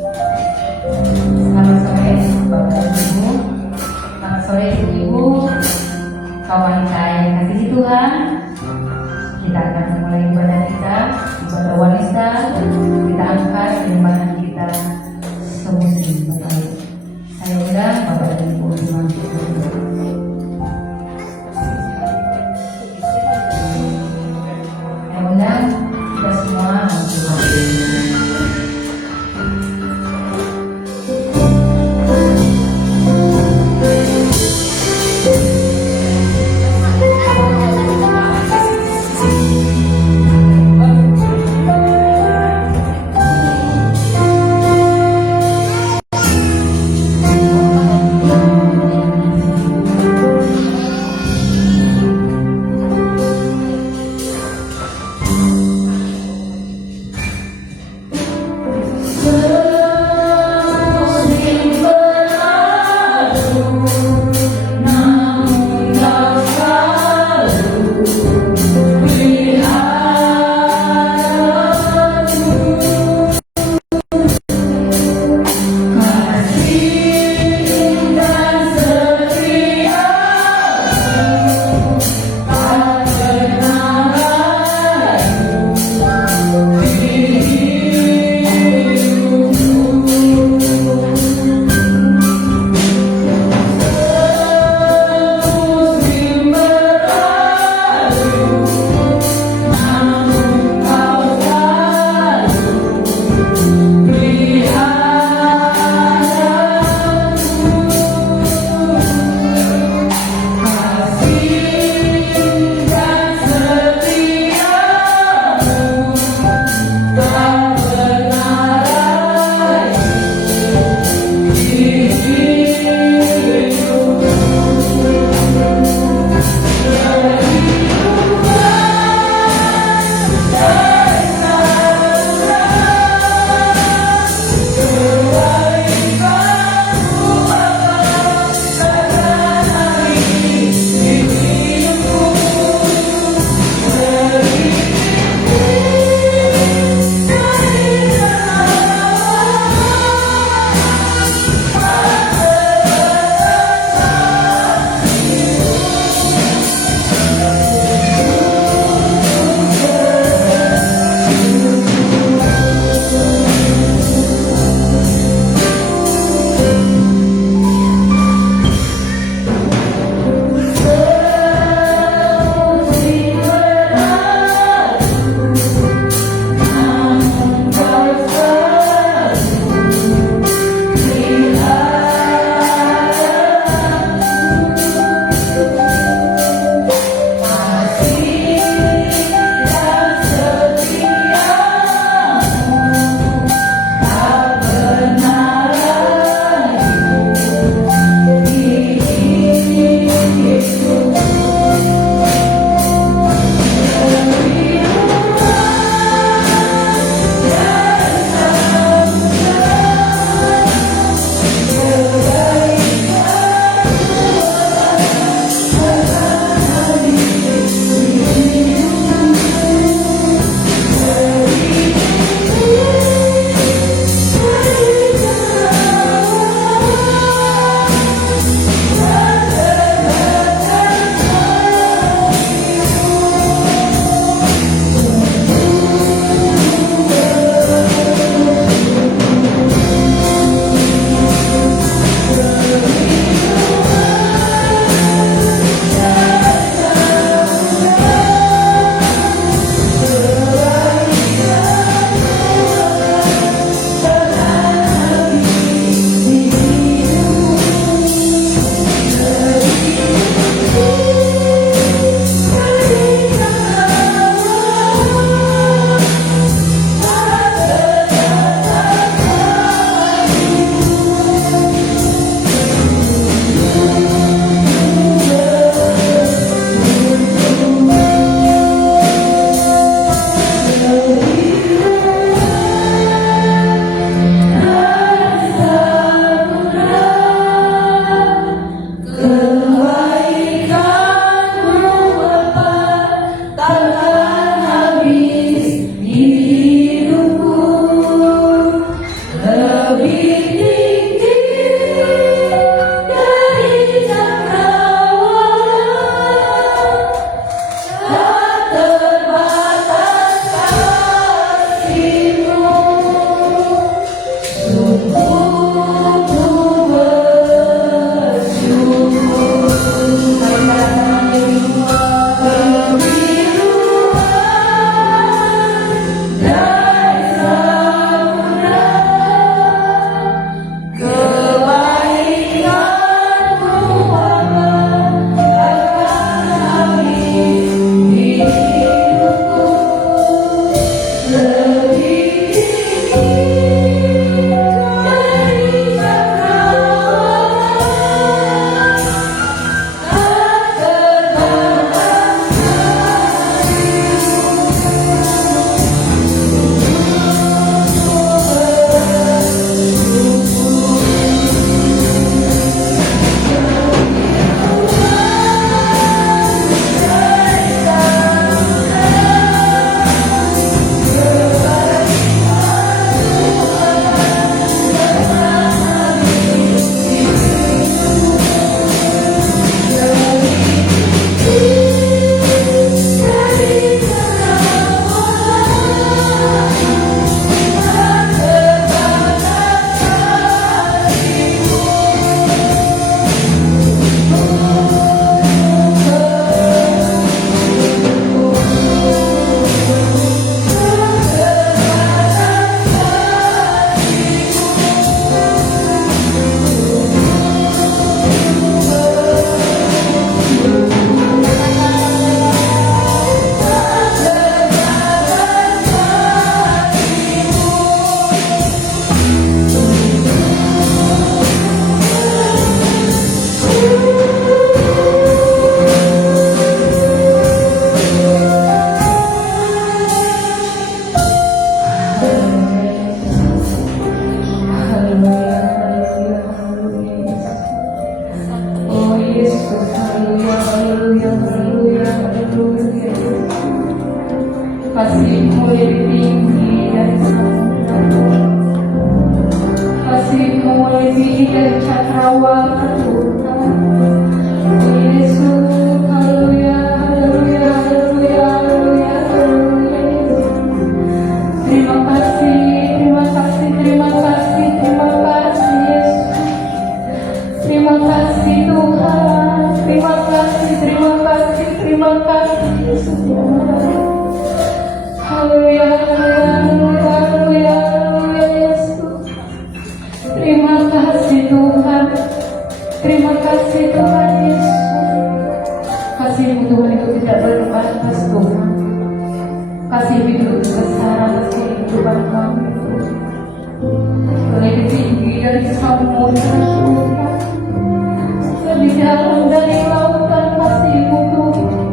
Selamat sore Bapak Ibu, selamat sore Ibu, kawan saya yang kasih Tuhan. Kita akan memulai ibadah kita, ibadah wanita. Kita angkat ibadah kita semusim Bapak Ibu. Saya undang Bapak Ibu dimasuk. Saya undang kita semua masuk. Kasih-Mu lebih tinggi dari samudra, Kasih-Mu lebih dari cakrawala Tuhan. Yesus, haleluya, haleluya, haleluya, haleluya, haleluya. Terima kasih, terima kasih, terima kasih, terima kasih Yesus. Terima kasih Tuhan, terima kasih, terima kasih, terima kasih Yesus. Haleluya, haleluya, haleluya, haleluya, haleluya Yesus. Terima kasih Tuhan, terima kasih Tuhan Yesus. Kasih-Mu Tuhan itu tidak berbatas Tuhan. Kasih itu besar atas kehidupan kami Tuhan. Lebih tinggi dari samudra Tuhan, lebih dalam dari lautan kasih-Mu Tuhan.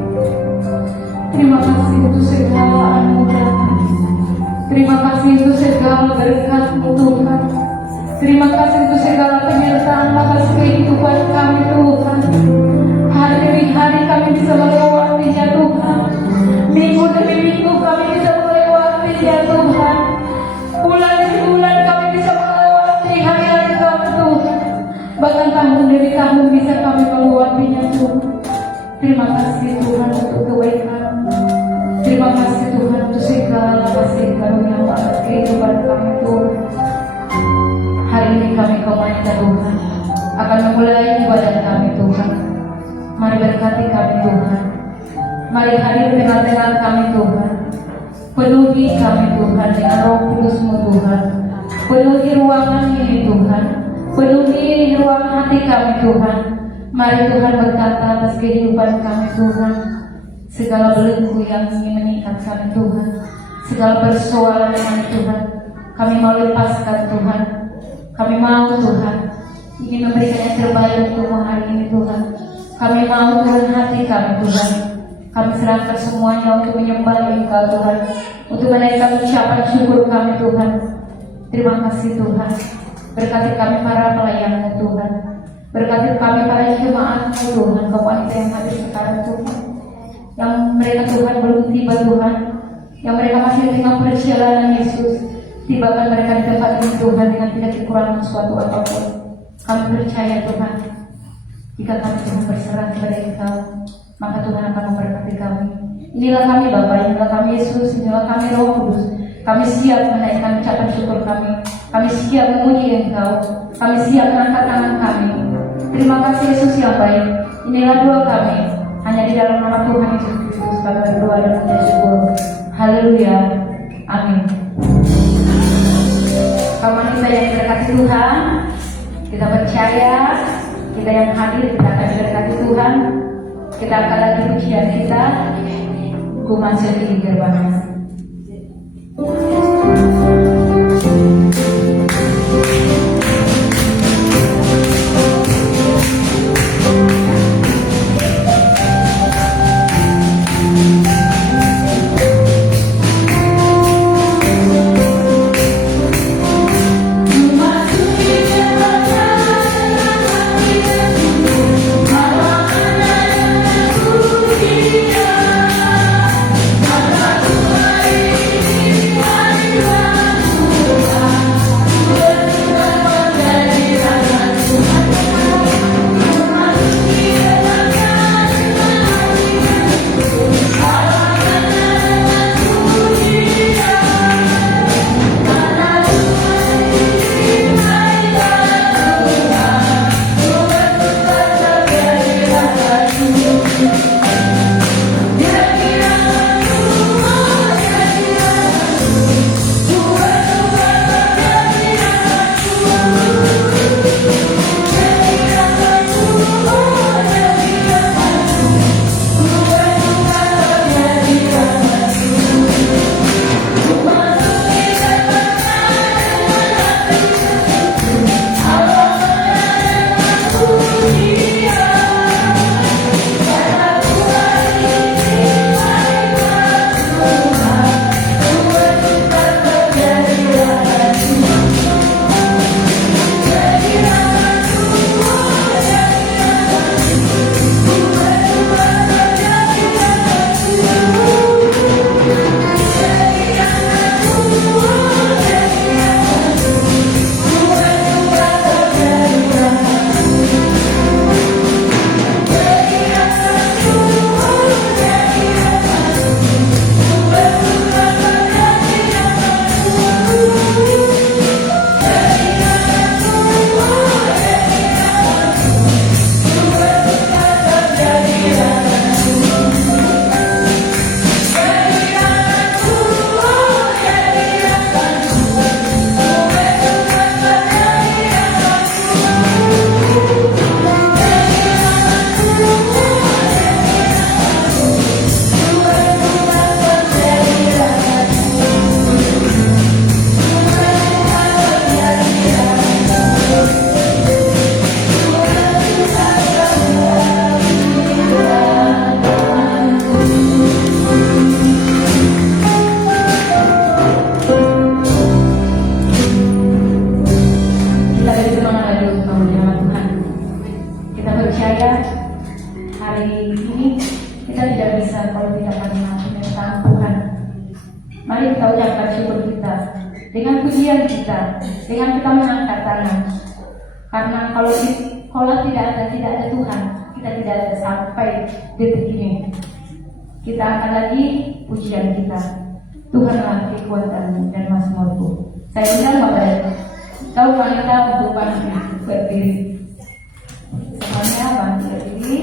Terima kasih untuk segala anugerah, terima kasih untuk segala berkat-Mu Tuhan. Terima kasih untuk segala penyertaan atas kehidupan kami Tuhan. Hari demi hari kami bisa melewatinya Tuhan. Minggu demi minggu kami bisa melewatinya Tuhan. Bulan demi bulan kami bisa melewati hari-hari kami Tuhan. Bahkan tahun demi tahun bisa kami melewatinya Tuhan. Terima kasih Tuhan untuk kebaikan. Terima kasih Tuhan untuk segala kasih karunia-Mu atas kehidupan kami Tuhan. Hari ini kami kembali Tuhan akan memulai ibadah kami Tuhan. Mari berkati kami Tuhan. Mari hadir tengah-tengah kami Tuhan. Penuhi kami Tuhan dengan Roh Kudus-Mu Tuhan. Penuhi ruangan ini Tuhan. Penuhi ruang hati kami Tuhan. Mari Tuhan berkata atas kehidupan kami Tuhan. Segala belenggu yang ingin mengikat kami Tuhan, segala persoalan kami Tuhan, kami mau lepaskan Tuhan. Kami mau Tuhan ingin memberikan yang terbaik untuk hari ini Tuhan. Kami mau Tuhan hati kami Tuhan. Kami serahkan semuanya untuk menyembah Engkau Tuhan, untuk menaikkan ucapan syukur kami Tuhan. Terima kasih Tuhan. Berkati kami para pelayan-Mu Tuhan. Berkati kami para jemaat-Mu Tuhan, wanita yang hadir sekarang Tuhan. Yang mereka Tuhan belum tiba Tuhan, yang mereka masih di tengah perjalanan Yesus. Tibakan mereka di tempat ini Tuhan dengan tidak kekurangan suatu apapun. Kami percaya Tuhan, jika kami Tuhan berserah kepada Engkau, maka Tuhan akan memberkati kami. Inilah kami Bapa, inilah kami Yesus, inilah kami Roh Kudus. Kami siap menaikkan ucapan syukur kami. Kami siap memuji Engkau. Kami siap mengangkat tangan kami. Terima kasih Yesus yang baik. Inilah doa kami. Hanya di dalam nama Tuhan Yesus Kristus kami berdoa dan mengucap syukur. Haleluya. Amin. Kawan kita yang diberkati Tuhan, kita percaya, kita yang hadir kita akan diberkati Tuhan. Kita akan lagi pujian kita, Ku masuk di gerbang. Hallelujah. ucapkan syukur kita, dengan pujian kita, dengan kita mengangkat tangan. Karena kalau tidak ada Tuhan, kita tidak ada sampai detik ini. Kita akan lagi pujian kita. Tuhanlah kekuatan dan mazmurku. Saya bilang Bapak, kau wanita untuk berdiri. Semuanya bangkit berdiri.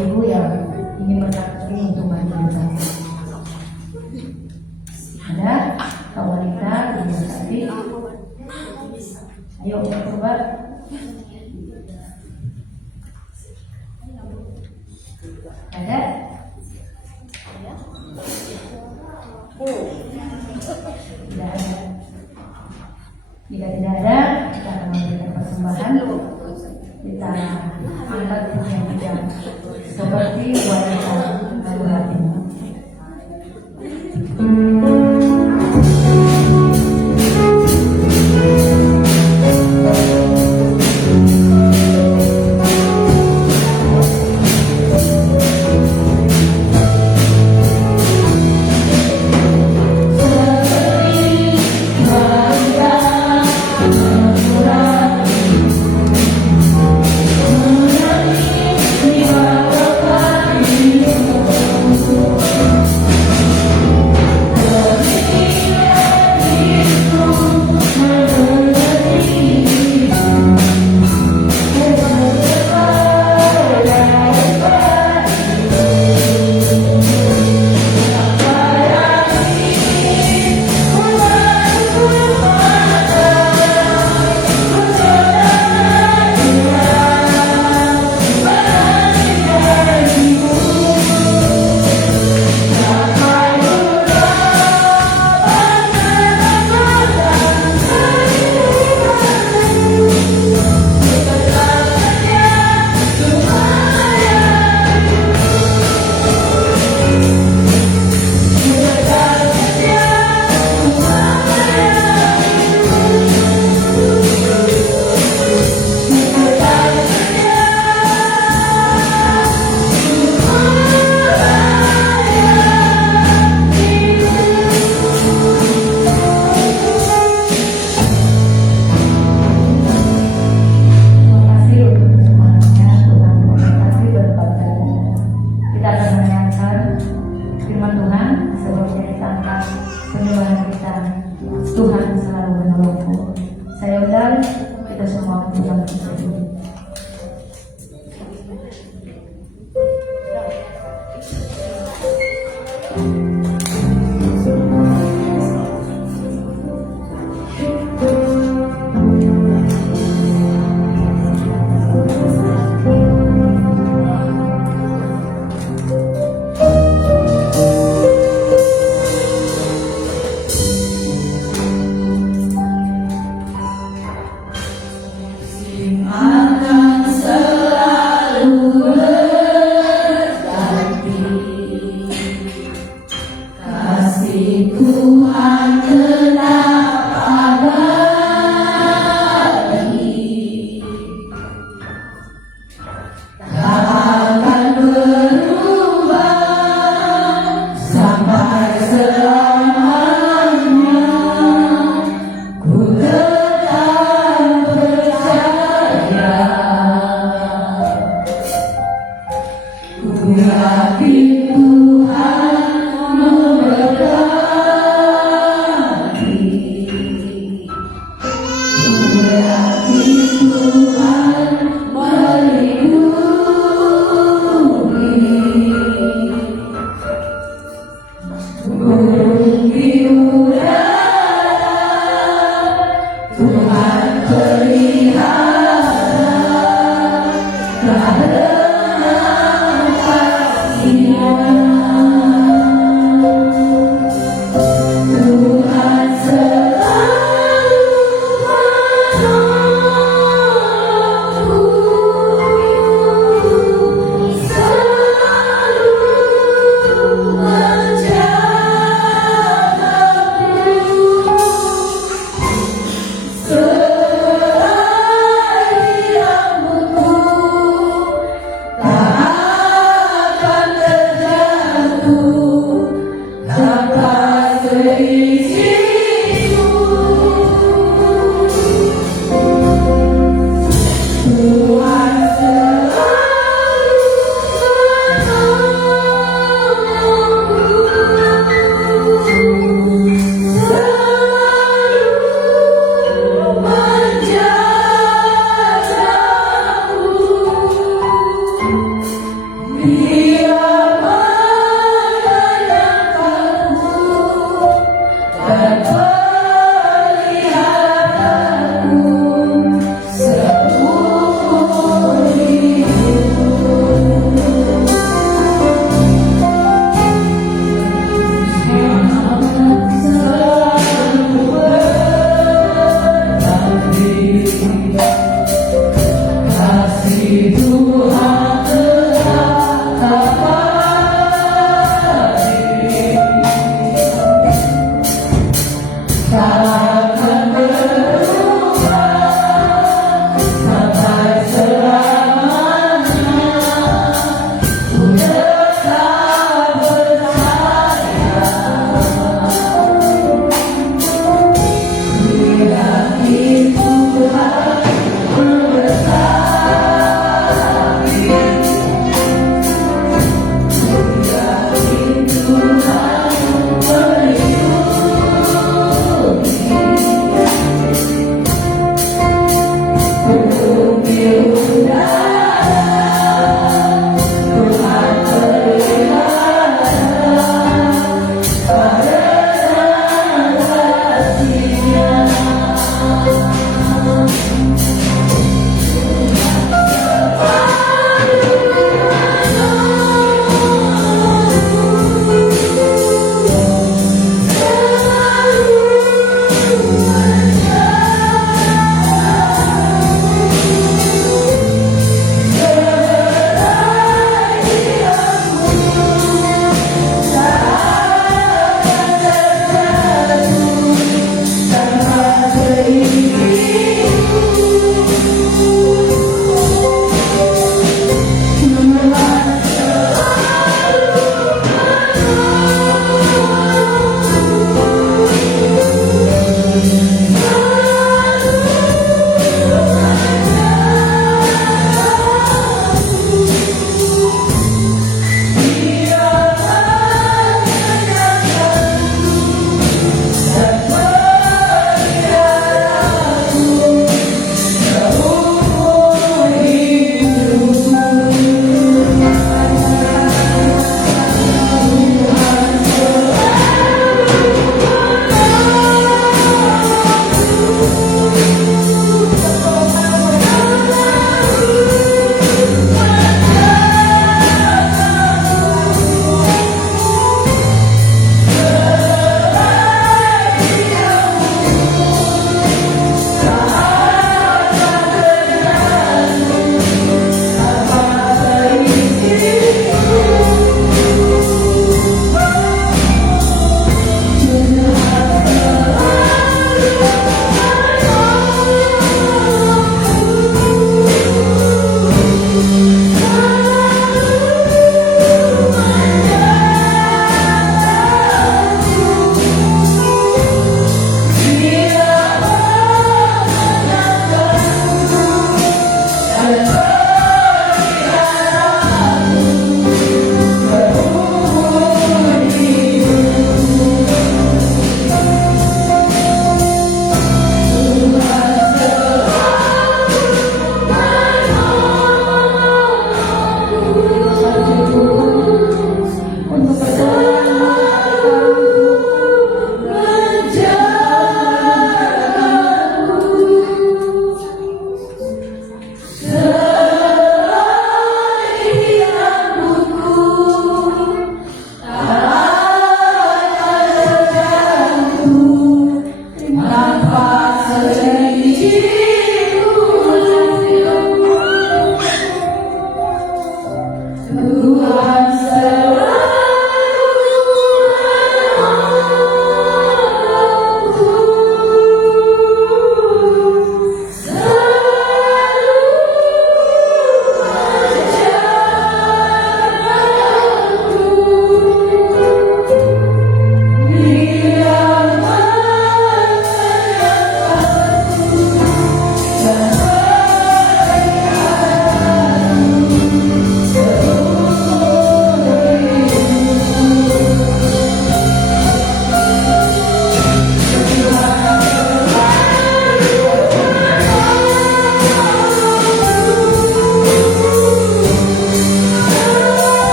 ibu-ibu yang ingin bertakti untuk bantu kita. Ada kaum wanita ibu tadi. Ayo coba. Ada? Tidak ada. Jika tidak ada, kita akan memberikan persembahan. Kita angkat yang tidak seperti wanita lalu hatimu. Tuhan selalu menolongku. Saya undang kita semua untuk berdiri. Yeah.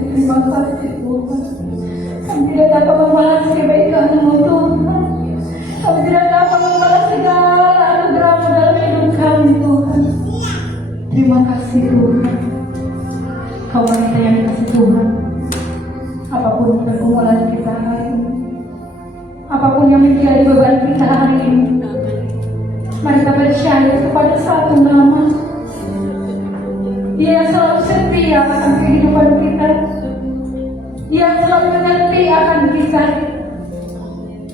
terima kasih Tuhan. Kami tidak dapat membalas kebaikan-Mu Tuhan. Kami tidak dapat membalas segala anugerah-Mu dalam hidup kami Tuhan. Terima kasih Tuhan. Kau wanita yang dikasih Tuhan. Apapun pergumulan kita hari ini, apapun yang menjadi beban kita hari ini, mari kita percaya kepada satu nama. Dia yang selalu setia akan kehidupan kita. Dia yang selalu mengerti akan kita.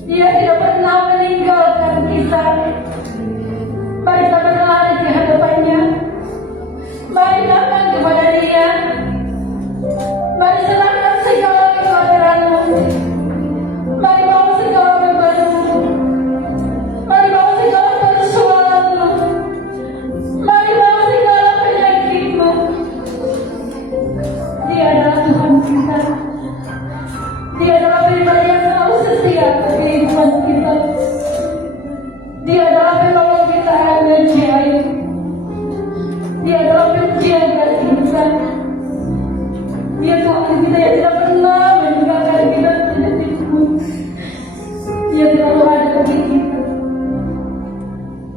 Dia tidak pernah meninggalkan kita. Mari kita berlari di hadapannya. Mari datang kepada Dia. Mari serahkan segala kekhawatiranmu. Mari bawa segala bebanmu. Mari bawa segala persoalanmu. Mari bawa segala penyakitmu. Dia adalah Tuhan kita. Dia adalah pribadi yang selalu setia ke kehidupan kita. Dia adalah penolong kita yang ajaib. Dia adalah penjaga kita. Dia Tuhan kita yang tidak pernah meninggalkan kita sedikitpun. Dia selalu ada bagi kita.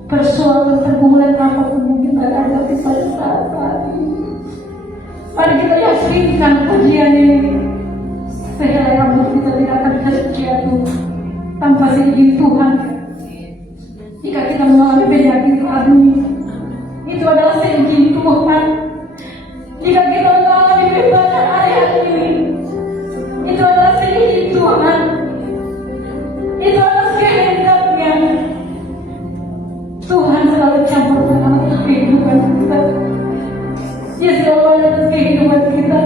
Persoalan pergumulan apapun yang kita hadapi pada saat ini, mari kita yakinkan pujian ini. Sehelai rambut kita tidak akan terjatuh tanpa seizin Tuhan. Jika kita mengalami penyakit hari ini, itu adalah seizin Tuhan. Jika kita mengalami beban hari ini, itu adalah seizin Tuhan. Itu adalah kehendaknya. Tuhan selalu campur tangan atas kehidupan kita. Dia selalu ada atas kehidupan kita.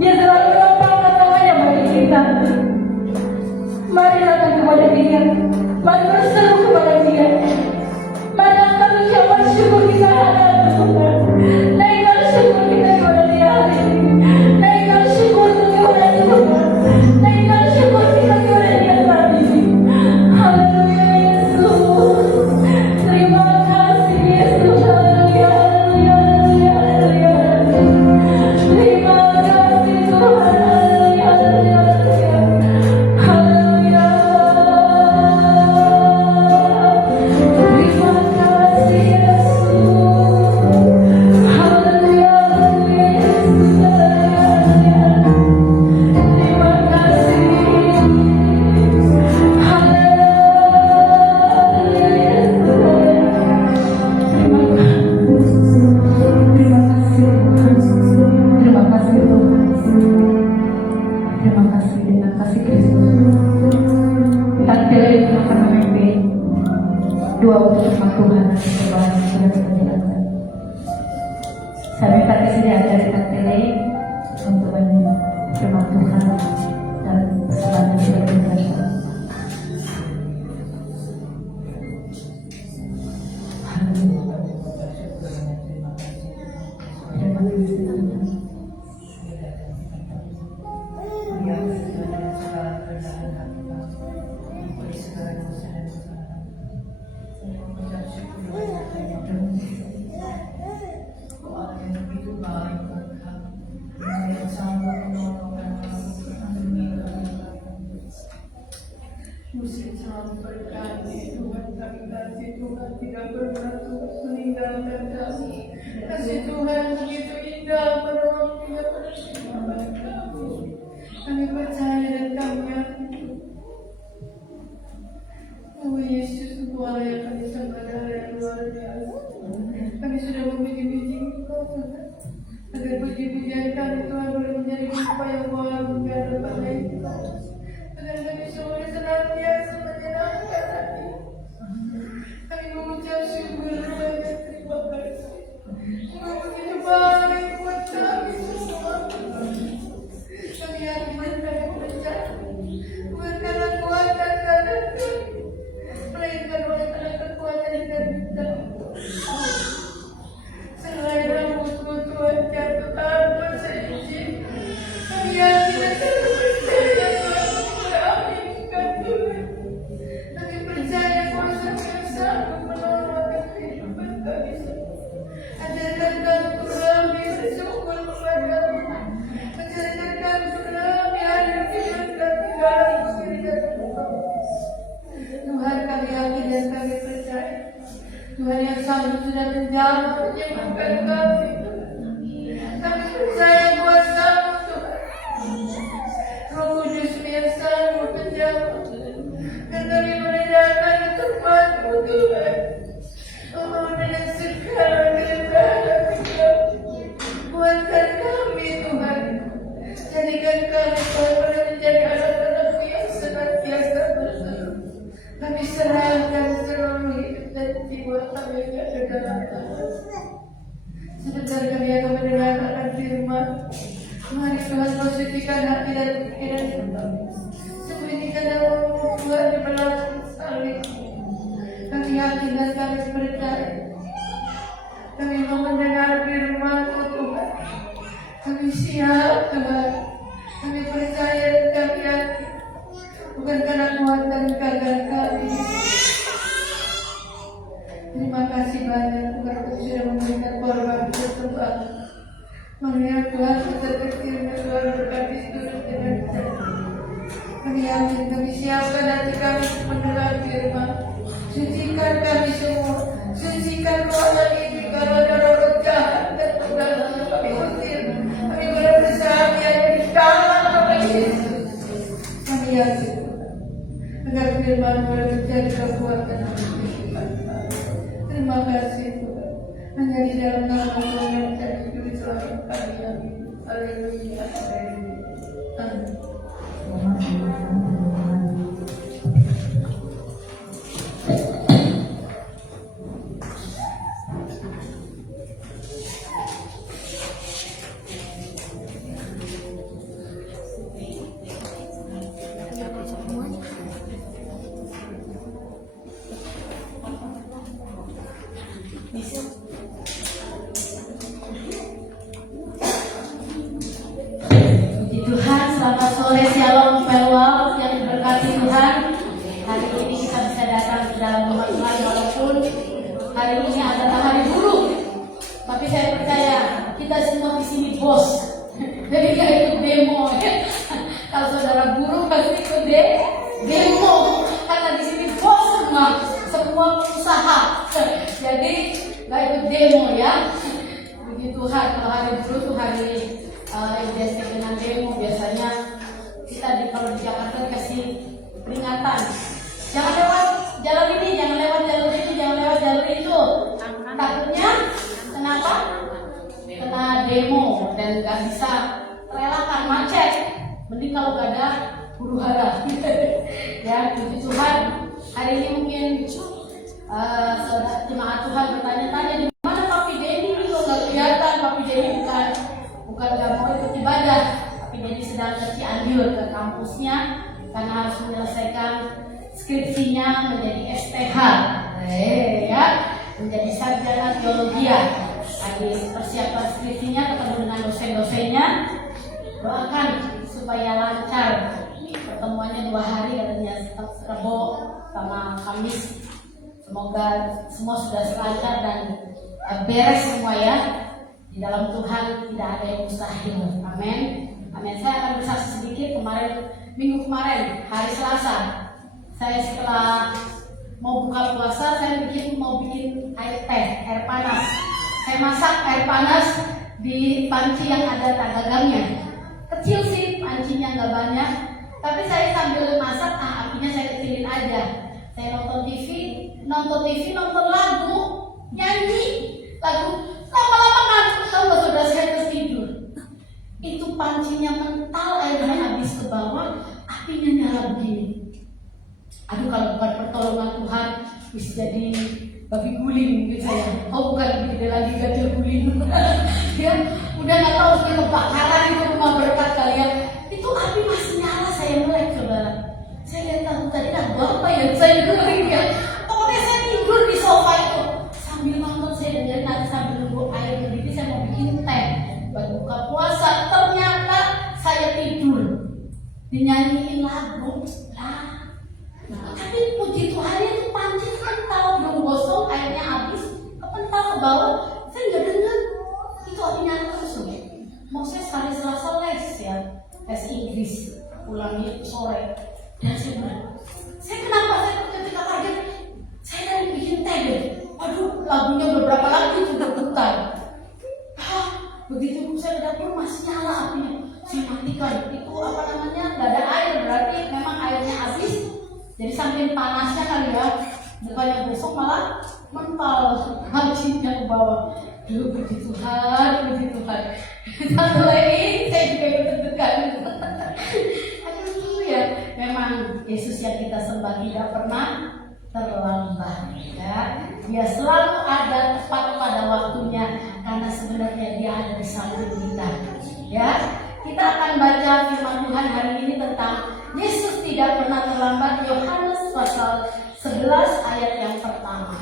Dia selalu melapangkan tangannya bagi kita. Mari datang kepada Dia. Mari berseru kepada Dia. Mari angkat ucapan syukur kita hadapan Tuhan. Naikkan syukur kita kepada Dia hari ini. Naikkan syukur kepada Tuhan. Naikkan syukur kita kepada Dia saat ini. Haleluya Yesus. Terima kasih Yesus. Haleluya, haleluya, haleluya, haleluya. Terima kasih Tuhan. Haleluya, haleluya, haleluya. Haleluya. Terima kasih Yesus. Haleluya, haleluya Yesus. Haleluya, haleluya. Terima kasih. Terima kasih Tuhan. Terima kasih dengan kasih Kristus. Takdir itu akan memimpin dua untuk firman Tuhan yang sudah kita jelaskan. Saya minta disediaan dari takdir untuk menyimak firman Tuhan dan pesan yang sudah kita jelaskan. Haleluya. Terima kasih Tuhan. Musim selalu berkati Tuhan, kami kasih Tuhan tidak pernah Tuhan meninggalkan kami. Kasih Tuhan begitu indah menolong kita bersama kami. Kami percaya dan kami yakin bahwa Yesus itu Allah yang kami sembah yang luar biasa. Kami sudah memuji-muji Engkau Tuhan, agar puji-pujian kami Tuhan boleh menjadi upaya yang baru pada Engkau. Agar kami semua senantiasa menyenangkan hati. Kami mengucap syukur Tuhan kami yakin dan kami percaya Tuhan yang sanggup sudah menjawab menyembuhkan kami. Kami percaya kuasa-Mu Tuhan. Roh Kudus-Mu yang sanggup menjawab. Dan kami merendahkan ke tempat-Mu Tuhan. Oh, dengan segala kerendahan kuatkan kami Tuhan. Jadikan kami Tuhan menjadi anak-anak-Mu yang senantiasa berseru. Kami serahkan seluruh hidup dan jiwa kami ke dalam tangan. Sebentar kami akan mendengarkan firman. Mari Tuhan posisikan hati dan pikiran kami. Sembunyikan dalam Tuhan di belakang salib. Kami yakin dan kami percaya. Kami mau mendengar firman-Mu Tuhan. Kami siap Tuhan. Kami percaya dan kami yakin. Bukan karena kuat dan gagah kami. Terima kasih banyak Tuhan Kau sudah memberikan korban persembahan. Melihat Tuhan kita kecilnya Tuhan berkati turut dengan kita. Kami yakin kami siapkan hati kami untuk mendengar firman. Sucikan kami semua. Sucikan ruangan ini kalau ada roh jahat dan pegangan kami usir. Kami berusaha yang di dalam nama Yesus. Kami yakin agar firman boleh menjadi kekuatan kehidupan kami. Terima kasih Tuhan. Hanya di dalam nama Tuhan yang menjadi juru selamat kami. Amin. Haleluya. Amin. Puji Tuhan, selamat sore, shalom, fellow yang diberkati Tuhan. Hari ini kita bisa datang ke dalam rumah Tuhan walaupun hari ini adalah hari buruh. Tapi saya percaya kita semua di sini bos. Jadi kita ikut demo. Kalau saudara buruh pasti ikut demo. Karena di sini bos semua usaha. Jadi nggak ikut demo ya. Puji Tuhan, kalau hari buruh tuh hari identik dengan demo. Biasanya kita kalau di Jakarta dikasih peringatan, jangan lewat jalan ini, jangan lewat jalur ini, jangan lewat jalur itu. Takutnya kenapa? Kena demo dan nggak bisa relakan macet. Mending kalau gak ada huru hara. Ya, puji Tuhan. Hari ini mungkin saudara jemaat Tuhan bertanya-tanya, di mana Papi Denny? Kok nggak kelihatan? Papi Denny bukan nggak mau ikut ibadah, tapi jadi sedang ke Cianjur ke kampusnya karena harus menyelesaikan skripsinya menjadi STH, ya, menjadi sarjana teologi. Lagi persiapan skripsinya, ketemu dengan dosen-dosennya. Doakan supaya lancar. Pertemuannya 2 hari katanya, Rebo sama Kamis. Semoga semua sudah lancar dan beres semua ya. Di dalam Tuhan tidak ada yang mustahil. Amin. Amin. Saya akan bersaksi sedikit. Minggu kemarin, hari Selasa, saya setelah mau buka puasa, saya mau bikin air teh, air panas. Saya masak air panas di panci yang ada gagangnya. Kecil sih pancinya, nggak banyak. Tapi saya sambil masak, apinya saya kecilin aja. Saya nonton TV, nonton lagu, nyanyi lagu. Lama-lama ngantuk, tahu nggak saudara, saya terus tidur. Itu pancinya mental, airnya habis ke bawah, apinya nyala begini. Aduh, kalau bukan pertolongan Tuhan, bisa jadi babi guling gitu saya. Oh, bukan gede lagi, gajah guling. Ya, udah nggak tahu sih kebakaran itu rumah berkat kalian. Itu api masih nyala, saya melek saudara. Saya lihat tahu tadi lagu apa ya, saya dengerin ya. Pokoknya saya tidur di sofa itu sambil nonton, saya dengerin nanti sambil nunggu air mendidih, saya mau bikin teh buat buka puasa. Ternyata saya tidur dinyanyiin lagu lah. Tapi puji Tuhan itu panci kental, belum gosong, airnya habis, kepental ke bawah. Saya nggak dengar itu apinya terus loh. Mau saya sekali Selasa les ya, les Inggris. pulangnya sore. Dan saya bilang, saya kenapa saya ketika kaget, saya lagi bikin teh deh. Aduh, lagunya beberapa lagu itu berputar. Begitu saya ke dapur masih nyala apinya. Saya matikan. Itu apa namanya? Gak ada air, berarti memang airnya habis. Jadi saking panasnya kali ya, bukannya besok malah mental hancinya ke bawah. Duh, puji Tuhan, puji Tuhan. Satu lagi, saya juga deg-degan. Aduh ya, memang Yesus yang kita sembah tidak pernah terlambat ya. Dia selalu ada tepat pada waktunya karena sebenarnya dia ada di samping kita. Ya, kita akan baca firman Tuhan hari ini tentang Yesus tidak pernah terlambat. Yohanes pasal 11 ayat yang pertama.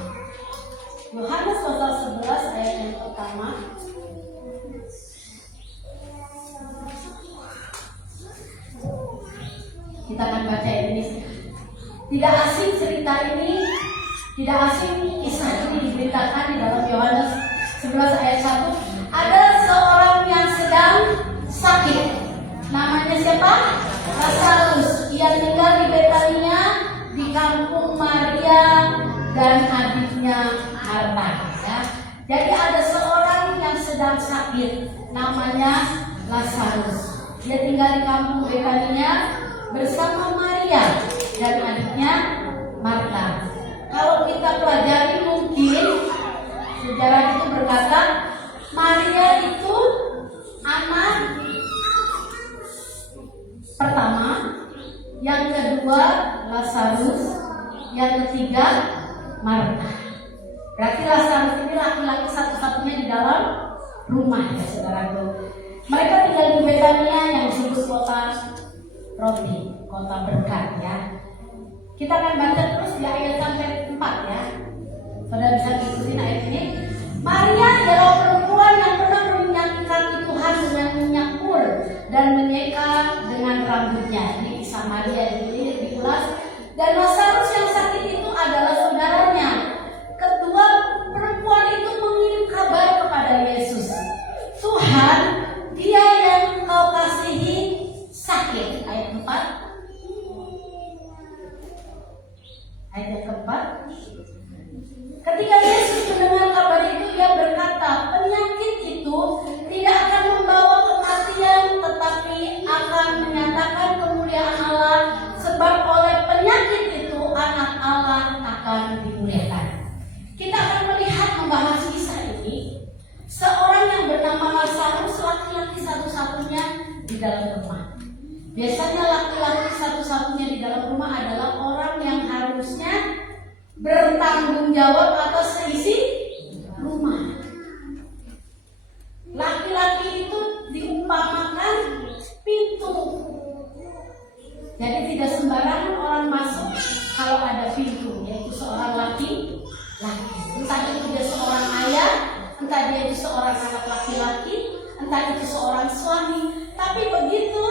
Yohanes pasal 11 ayat yang pertama. Kita akan baca ini. Tidak asing cerita ini, tidak asing kisah ini diberitakan di dalam Yohanes 11 ayat 1. Ada seorang yang sedang sakit. Namanya siapa? Lazarus. Ia tinggal di Betania, di kampung Maria dan adiknya Marta. Ya. Jadi ada seorang yang sedang sakit, namanya Lazarus. Dia tinggal di kampung Betania bersama Maria dan adiknya Marta. Kalau kita pelajari mungkin sejarah itu berkata Maria itu anak pertama, yang kedua Lazarus, yang ketiga Marta. Berarti Lazarus ini laki-laki satu-satunya di dalam rumah ya saudaraku. Mereka tinggal di Betania yang disebut kota roti, kota berkat ya. Kita akan baca terus di ayat sampai 4 ya. Saudara bisa ikutin ayat ini. Maria adalah perempuan yang pernah meminyaki kaki Tuhan dengan minyak mur dan menyeka dengan rambutnya. Ini kisah Maria ini diulas. Dan Lazarus yang sakit itu adalah saudaranya. Kedua perempuan itu mengirim kabar kepada Yesus. Tuhan, dia yang kau kasihi sakit. Ayat 4. Ayat yang keempat. Ketika Yesus mendengar kabar itu, ia berkata, penyakit itu tidak akan membawa kematian, tetapi akan menyatakan kemuliaan Allah, sebab oleh penyakit itu anak Allah akan dimuliakan. Kita akan melihat membahas kisah ini. Seorang yang bernama Lazarus, laki-laki satu-satunya di dalam rumah. Biasanya laki-laki satu-satunya di dalam rumah adalah orang yang harusnya bertanggung jawab atas seisi rumah. Laki-laki itu diumpamakan pintu. Jadi tidak sembarangan orang masuk kalau ada pintu, yaitu seorang laki-laki. Entah itu dia seorang ayah, entah dia itu seorang anak laki-laki, entah itu seorang suami. Tapi begitu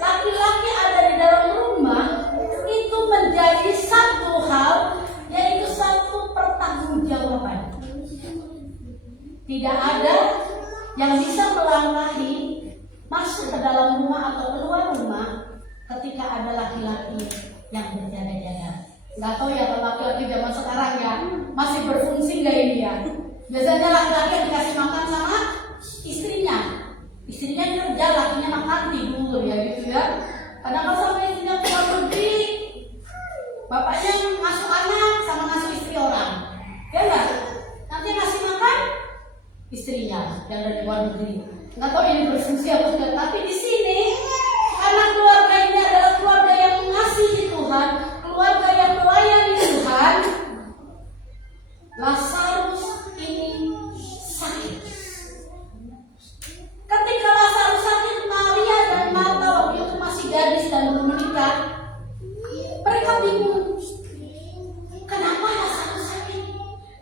laki-laki ada di dalam rumah, itu menjadi satu hal, yaitu satu pertanggungjawaban. Tidak ada yang bisa melangkahi masuk ke dalam rumah atau keluar rumah ketika ada laki-laki yang berjaga-jaga. Nggak tahu ya kalau laki-laki zaman sekarang ya masih berfungsi nggak ini ya. Biasanya laki-laki yang dikasih makan sama istrinya. Istrinya kerja, lakinya makan tidur ya gitu ya. Kadang-kadang sama istrinya keluar negeri, bapaknya ngasuh anak sama ngasuh istri orang. Ya enggak? Nanti ngasih makan istrinya yang dari luar negeri. Nggak tahu ini berfungsi apa enggak, tapi di sini karena keluarga ini adalah keluarga yang mengasihi Tuhan, keluarga yang melayani Tuhan. Lazarus ini sakit. Ketika Lazarus sakit, Maria dan Marta waktu itu masih gadis dan belum menikah. Mereka bingung, kenapa Lazarus sakit?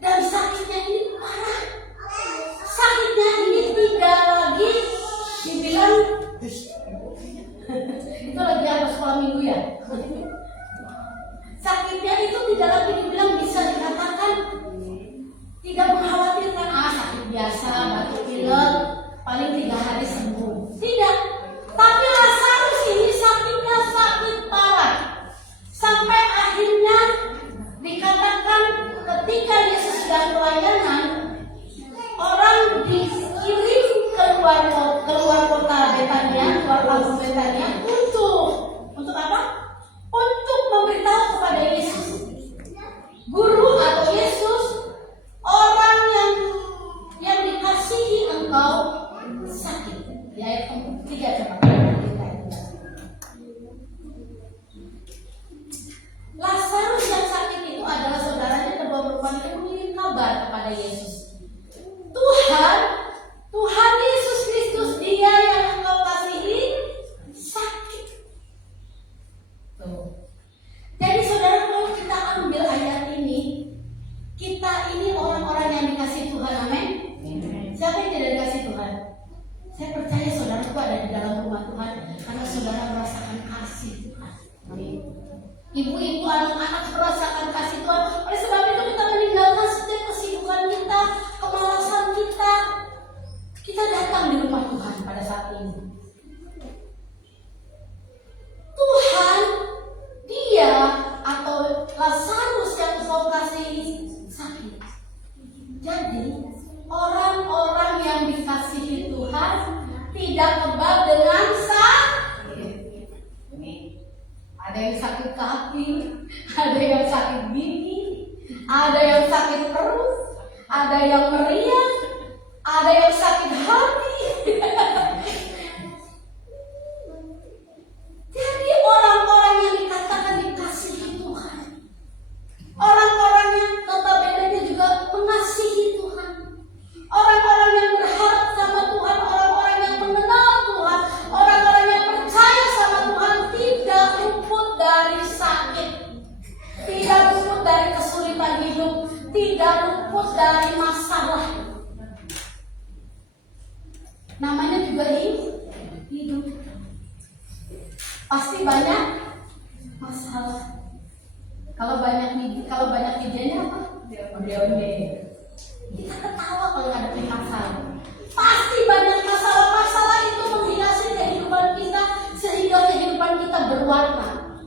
Dan sakitnya ini parah. Sakitnya ini tidak lagi dibilang itu lagi apa sekolah minggu ya? Sakitnya itu tidak lagi dibilang bisa dikatakan tidak mengkhawatirkan sakit biasa, batuk pilek, paling 3 hari sembuh. Tidak. Tapi Lazarus ini sakitnya banyak untuk apa? Untuk memberitahu kepada Yesus, guru atau Yesus, orang yang dikasihi engkau sakit. Di ayat 3 coba. Lazarus yang sakit itu adalah saudaranya kedua perempuan itu mengirim kabar kepada Yesus. Tuhan Yesus Kristus, Dia yang engkau kasihi sakit. Tuh. Jadi saudara, kalau kita ambil ayat ini, kita ini orang-orang yang dikasih Tuhan, amin. Siapa yang tidak dikasih Tuhan? Saya percaya saudara itu ada di dalam rumah Tuhan karena saudara merasakan kasih Tuhan. Amin. Ibu-ibu, anak-anak merasakan kasih Tuhan. Oleh sebab itu kita meninggalkan setiap kesibukan kita, kemalasan kita. Kita datang di rumah Tuhan pada saat ini. Tuhan, Dia atau Lazarus yang kau kasihi sakit. Jadi orang-orang yang dikasihi Tuhan tidak kebal dengan sakit. Ada yang sakit kaki, ada yang sakit gigi, ada yang sakit perut, ada yang meriang, ada yang sakit hati. Jadi orang-orang yang dikatakan dikasihi Tuhan, orang-orang yang notabene juga mengasihi Tuhan, orang-orang yang berharap sama Tuhan, orang-orang yang mengenal Tuhan, orang-orang yang percaya sama Tuhan tidak luput dari sakit, tidak luput dari kesulitan hidup, tidak luput dari masalah. Namanya juga hidup. Pasti banyak masalah. Kalau banyak idenya apa? Onde-onde. Kita ketawa kalau ngadepin masalah. Pasti banyak masalah. Masalah itu menghiasi kehidupan kita sehingga kehidupan kita berwarna.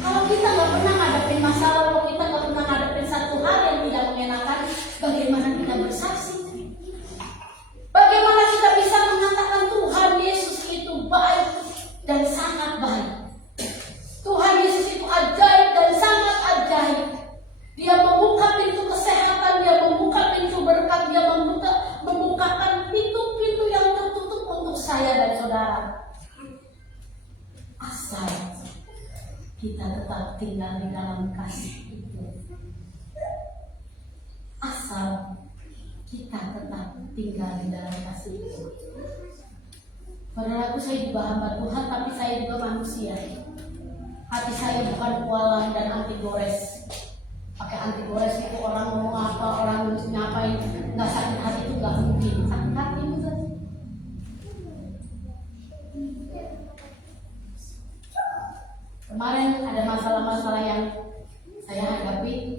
Kalau kita nggak pernah ngadepin masalah, kalau kita nggak pernah ngadepin satu hal yang tidak mengenakan, bagaimana kita bersaksi? Bagaimana kita bisa mengatakan Tuhan Yesus itu baik dan sangat baik? Tuhan Yesus itu ajaib dan sangat ajaib. Dia membuka pintu kesehatan, Dia membuka pintu berkat, Dia membukakan pintu-pintu yang tertutup untuk saya dan saudara. Asal kita tetap tinggal di dalam kasih itu. Asal kita tetap tinggal di dalam kasih itu. Saudaraku, saya juga hamba Tuhan, tapi saya juga manusia. Hati saya bukan kualan dan anti gores. Pakai anti gores itu orang ngomong apa, orang ngapain, nggak sakit hati itu nggak mungkin. Sakit hati juga. Kemarin ada masalah-masalah yang saya hadapi.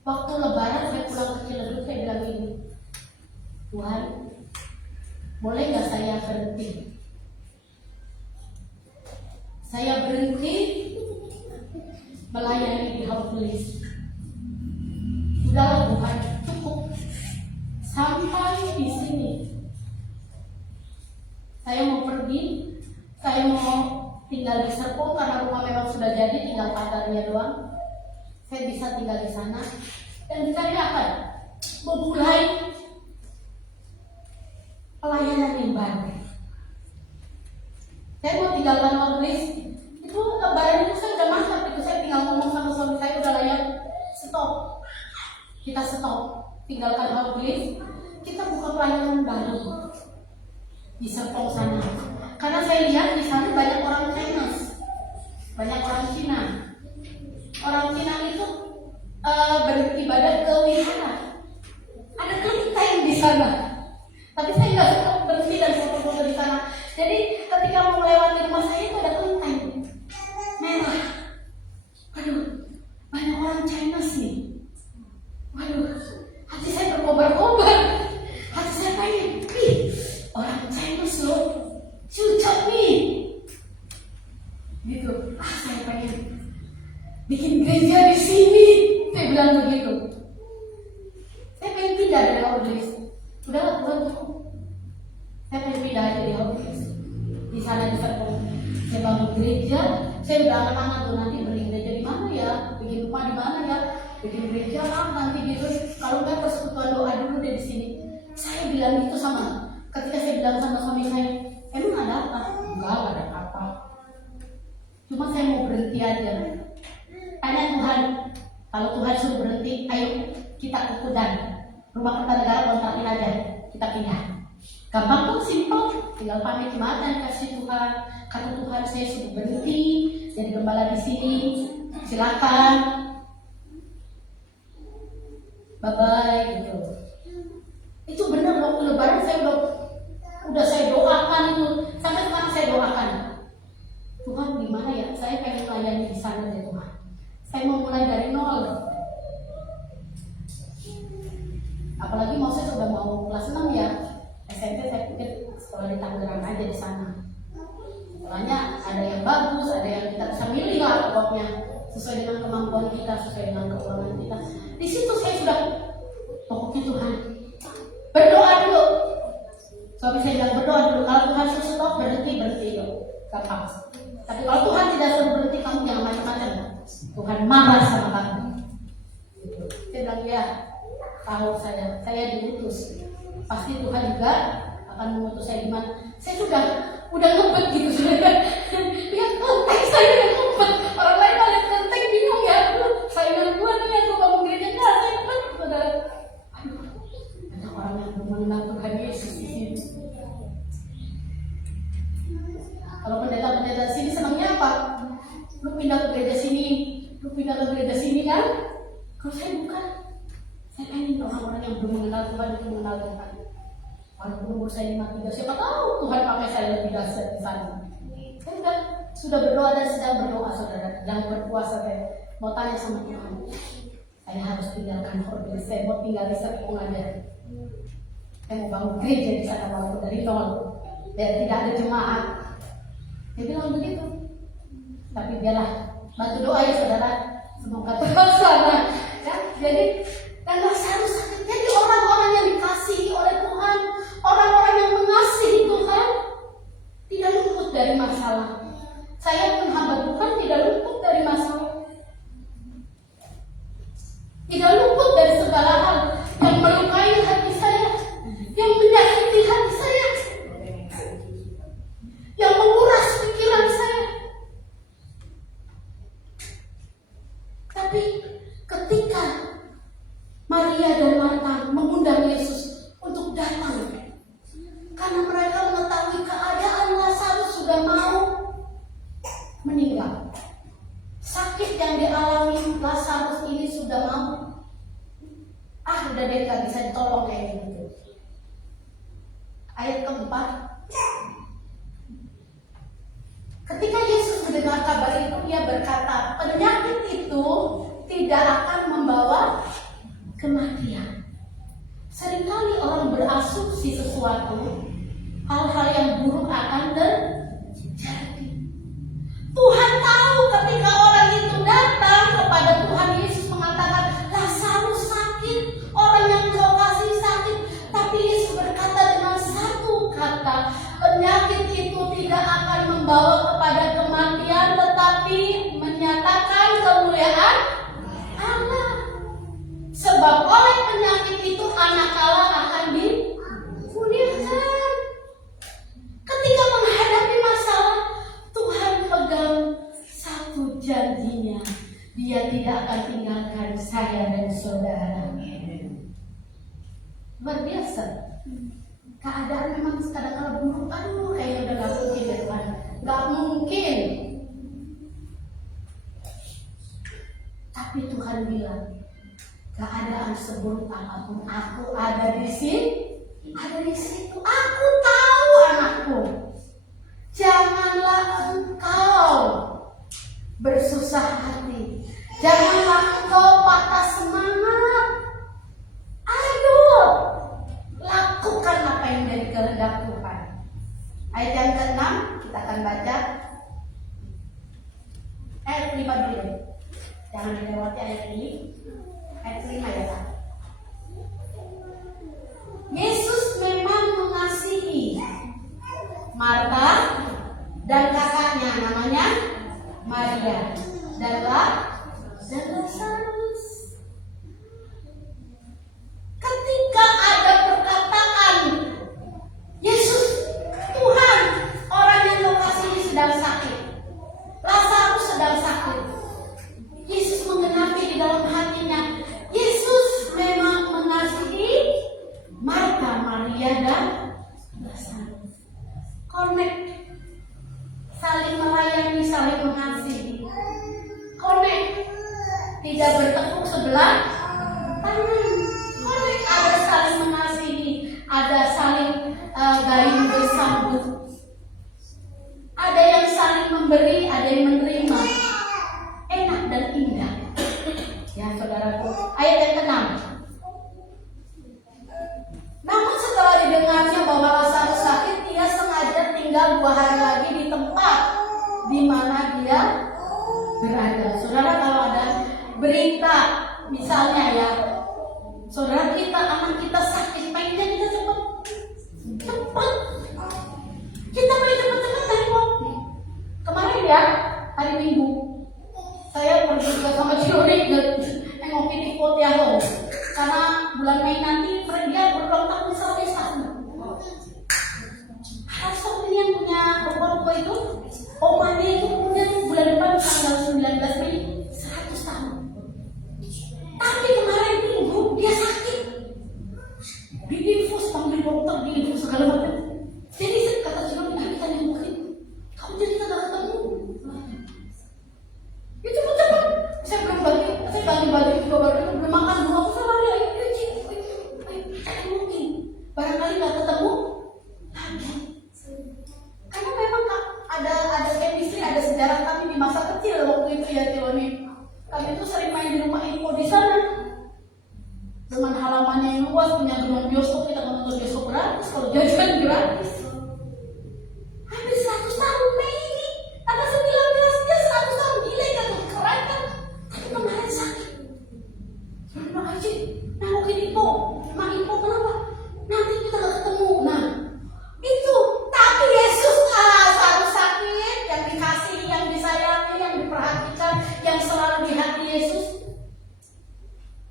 Waktu Lebaran saya pulang ke Ciledug, saya bilang ini, Tuhan, boleh nggak saya berhenti? Saya berhenti melayani di Hautulis. Sudahlah Tuhan, cukup sampai di sini. Saya mau pergi, saya mau tinggal di Serpong karena rumah memang sudah jadi, tinggal pagarnya doang. Saya bisa tinggal di sana dan saya akan memulai pelayanan yang baru. Saya mau tinggalkan Hautulis. Itu Lebaran itu saya udah mantap, itu saya tinggal ngomong sama suami saya, udah layak stop. Kita stop, tinggalkan Hautulis. Kita buka pelayanan baru di Serpong sana. Karena saya lihat di sana banyak orang Chinese, banyak orang Cina. Orang Cina itu beribadah ke wihara. Ada kelenteng di sana. Tapi saya nggak suka berhenti dan foto-foto di sana. Jadi ketika mau melewati rumah saya itu ada kelenteng merah. Waduh, banyak orang Chinese nih. Waduh, hati saya berkobar-kobar. Hati saya pengen, orang Chinese loh, cucok nih. Gitu, saya pengen bikin gereja di sini. Saya bilang begitu. Saya pengen pindah dari Hautulis. Udahlah Tuhan, cukup. Saya pengen pindah aja di Hautulis. gereja, saya udah anak-anak tuh nanti beli gereja di mana ya, bikin rumah di mana ya, bikin gereja lah nanti gitu. Kalau nggak persekutuan doa dulu deh di sini. Saya bilang gitu ketika saya bilang sama suami saya, emang ada apa? Enggak ada apa. Cuma saya mau berhenti aja. Tanya Tuhan, kalau Tuhan suruh berhenti, ayo kita ke Kudan, rumah Kertanegara kontrakin aja, kita pindah. Gampang tuh, simpel, tinggal pamit jumatan kasih Tuhan. Kata Tuhan saya sudah berhenti jadi gembala di sini, silakan, bye bye gitu. Itu benar waktu Lebaran saya udah saya doakan itu, sampai sekarang saya doakan. Tuhan gimana ya, saya pengen melayani di sana deh Tuhan. Saya mau mulai dari nol. Apalagi Moses sudah mau kelas 6 ya. SMP saya pikir sekolah di Tangerang aja di sana. Sekolahnya ada yang bagus, ada yang kita bisa milih lah pokoknya sesuai dengan kemampuan kita, sesuai dengan keuangan kita. Di situ saya sudah pokoknya Tuhan berdoa dulu. Suami saya bilang berdoa dulu. Kalau Tuhan suruh stop berhenti yuk, gampang. Tapi kalau Tuhan tidak suruh berhenti, kamu jangan macam-macam. Tuhan marah sama kamu. Saya bilang ya, tahu saya diutus. Pasti Tuhan juga akan mengutus saya di mana. Saya udah ngebet gitu sudah. Lihat kelenteng saya yang ngebet. Orang lain lihat kelenteng bingung ya. Saingan gue nih yang gue bangun gereja enggak, saya ngebet. Saudara, aduh, ada orang yang belum mengenal Tuhan Yesus di sini. Kalau pendeta sini senangnya apa? Lu pindah ke gereja sini kan? Kalau saya bukan. Saya pengen orang-orang yang belum mengenal Tuhan itu mengenal Tuhan. Walaupun umur saya 53, siapa tahu Tuhan pakai saya lebih dahsyat di sana. Saya sudah berdoa dan sedang berdoa, saudara. Sedang berpuasa, saya mau tanya sama Tuhan. Saya harus tinggalkan Hordelis, saya mau tinggal di Serpong aja. Saya mau bangun gereja di sana walaupun dari nol. Dan tidak ada jemaat. Dia bilang begitu. Tapi biarlah bantu doa ya saudara. Semoga Tuhan sana. Ya, jadi dan Lazarus sakit. Jadi orang-orang yang dikasihi oleh Tuhan, orang-orang yang mengasihi Tuhan, tidak luput dari masalah. Saya pun hamba Tuhan tidak luput dari masalah. Tidak luput dari segala hal yang melukai hati saya, yang menyakiti hati saya, yang menguras pikiran saya. Tapi ketika Maria dan Marta mengundang Yesus untuk datang, karena mereka mengetahui keadaan Lazarus sudah mau meninggal. Sakit yang dialami Lazarus ini sudah mau, udah deh gak bisa ditolong kayak gitu. Ayat keempat, ketika Yesus mendengar kabar itu, dia berkata, penyakit itu tidak akan membawa kematian. Seringkali orang berasumsi sesuatu, hal-hal yang buruk akan terjadi. Tuhan tahu ketika orang itu datang kepada Tuhan Yesus mengatakan, Lazarus sakit, orang yang kau kasih sakit. Tapi Yesus berkata dengan satu kata, penyakit itu tidak akan membawa kepada kematian, tetapi menyatakan kemuliaan Allah. Sebab oleh penyakit itu anak Allah akan dimuliakan. Ketika menghadapi masalah, Tuhan pegang satu janjinya. Dia tidak akan tinggalkan saya dan saudara. Luar biasa. Keadaan memang kadang-kadang buruk. Kayaknya udah gak mungkin ya Tuhan. Gak mungkin. Tapi Tuhan bilang, keadaan seburuk apapun, aku ada di sini, ada di situ. Aku tahu anakku. Janganlah engkau bersusah hati. Janganlah engkau patah semangat. Ayo, lakukan apa yang jadi kehendak Tuhan. Ayat yang ke-6 kita akan baca. Ayat 5 dulu. Jangan dilewati ayat ini. Ayat 5 ya Pak. Yesus memang mengasihi Marta dan kakaknya. namanya Maria dan Lazarus. Ketika ada perkataan Yesus, Tuhan, orang yang kau kasihi sedang sakit, Lazarus sedang sakit, Yesus menggenapi di dalam hatinya, Yesus memang mengasihi Marta, Maria dan Lazarus. Connect, saling melayani, saling mengasihi. Connect, tidak bertepuk sebelah tangan. Connect, ada saling mengasihi, ada saling gayung bersambut, ada yang saling memberi, ada yang menerima. Enak dan indah. Ya saudaraku, ayat yang ke-6. Namun setelah didengarnya bahwa Lazarus sakit, ia sengaja tinggal 2 hari lagi di tempat di mana dia berada. Saudara, kalau ada berita misalnya ya, saudara kita, anak kita sakit, pengennya kita cepat, kita pengen cepat tengok. Kemarin ya, hari Minggu, saya pergi ke sama Ciori nengokin di Potiaho karena bulan Mei nanti dia berulang tahun sampai sana. Hasok ini yang punya ruko itu, omanya itu punya bulan depan tanggal 19 Mei 100 tahun. Tapi kemarin Minggu dia sakit, diinfus, panggil dokter, diinfus segala macam. Jadi kata Ciori, kita nengokin, kamu jadi kita gak ketemu. Itu cepat. Saya belum bagi juga baru belum makan dulu. Aku sama dia, ayo mungkin barangkali nggak ketemu lagi. Karena memang ada chemistry, ada sejarah kami di masa kecil waktu itu ya Tiloni. Kami itu sering main di rumah info di sana. Dengan halamannya yang luas, punya gedung bioskop, kita menonton bioskop gratis, kalau jajan gratis. Hampir 100 tahun Mei ini, tanggal 19 dia 100 tahun, gila kan, keren kan? Tapi kemarin sakit. Terima kasih, nengokin Ipo, Mak Ipo kenapa? Nanti kita gak ketemu. Nah, itu, tapi Yesus selalu sakit, yang dikasihi, yang disayangi, yang diperhatikan, yang selalu di hati Yesus.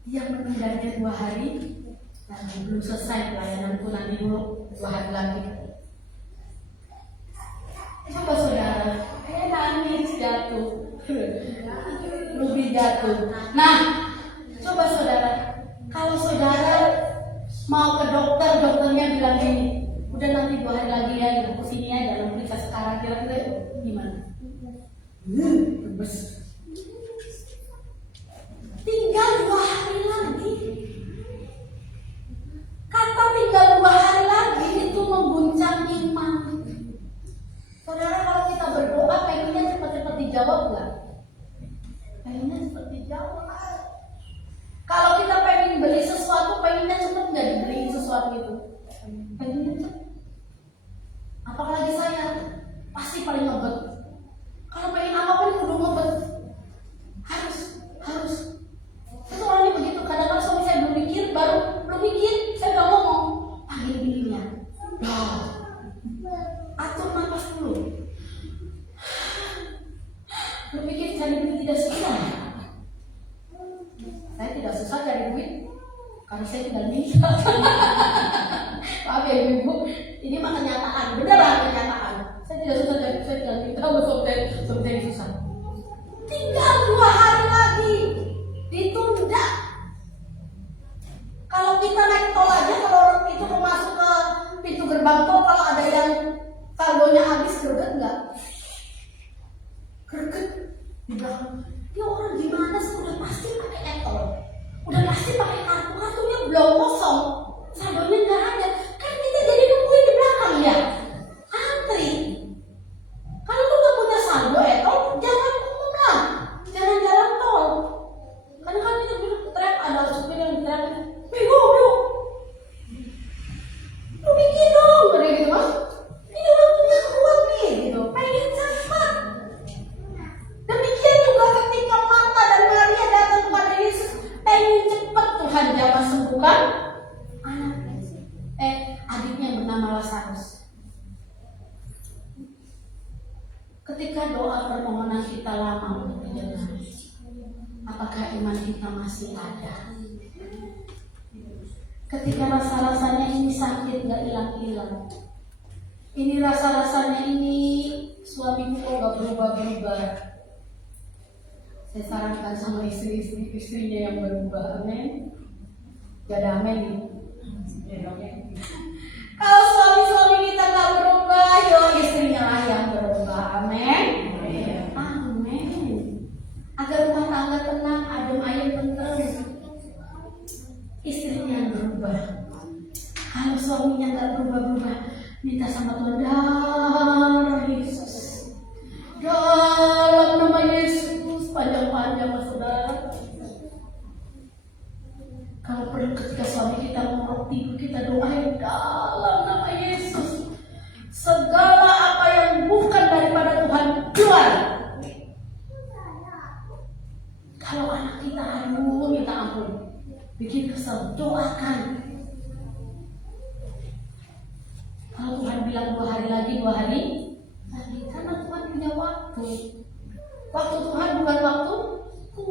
Dia menundanya 2 hari, dan belum selesai pelayananku, nanti dulu 2 hari lagi. Coba saudara, nangis jatuh, Ruby jatuh. Nah, coba saudara, kalau saudara mau ke dokter, dokternya bilang gini, udah nanti 2 hari lagi ya, ibu kesini ya, jangan periksa sekarang, kira-kira gimana? Bebas. Tinggal 2 hari lagi. Kata tinggal 2 hari lagi itu mengguncang iman. Saudara, kalau kita berdoa pengennya cepat-cepat dijawab nggak? Pengennya cepat dijawab. Kalau kita pengen beli sesuatu, pengennya cepat nggak dibeliin sesuatu itu? Pengennya cepat. Apalagi saya pasti paling ngebet. Kalau pengen apapun kudu ngebet. Harus. Itu orangnya begitu. Kadang-kadang suami saya belum mikir, saya udah ngomong, panggil bininya. Atur nafas dulu. Berpikir cari duit tidak susah. Saya tidak susah cari duit karena saya tinggal minta. Maaf ya ibu, ini mah kenyataan, beneran kenyataan. Saya tidak susah cari duit, saya tinggal minta. Suami susah. Tinggal 2 hari lagi, ditunda. Kalau kita naik tol aja, kalau itu mau masuk ke pintu gerbang tol, kalau ada yang saldonya habis, greget nggak? Greget di belakang. Ya orang gimana sih, udah pasti pakai e-tol, udah pasti pakai kartunya belum kosong, saldonya nggak ada. Kan kita jadi nungguin di belakang ya, antri. Kalau lu nggak punya saldo e-tol, jangan umum lah, jangan jalan tol. Karena kan kita teriak, ada supir yang teriak, goblok, lu bikin dong, kayak gitu kan? Ini waktunya keluar nih, gitu. Pengen cepat. Demikian juga ketika Marta dan Maria datang kepada Yesus, pengen cepat Tuhan jamah sembuhkan anaknya. Ketika doa permohonan kita lama untuk didengar, apakah iman kita masih ada? Ketika rasa-rasanya ini sakit gak hilang-hilang, ini rasa-rasanya ini suamiku kok gak berubah-berubah, saya sarankan sama istrinya yang berubah. Amin. Gak ada amin nih. Kalau suami-suami kita gak berubah, yo istrinya lah yang berubah. Amin. Amin. Agar rumah tangga tenang, adem ayem tentrem, istrinya yang berubah. Kalau suaminya gak berubah-berubah, minta sama Tuhan, darah Yesus, dalam nama Yesus, panjang-panjang saudara. Kalau perlu ketika suami kita mau tidur, kita doain dalam nama Yesus. Segala apa yang bukan daripada Tuhan, keluar. Kalau anak kita aduh minta ampun, bikin kesel, doakan. Kalau Tuhan bilang 2 hari lagi, 2 hari lagi, karena Tuhan punya waktu. Waktu Tuhan bukan waktuku,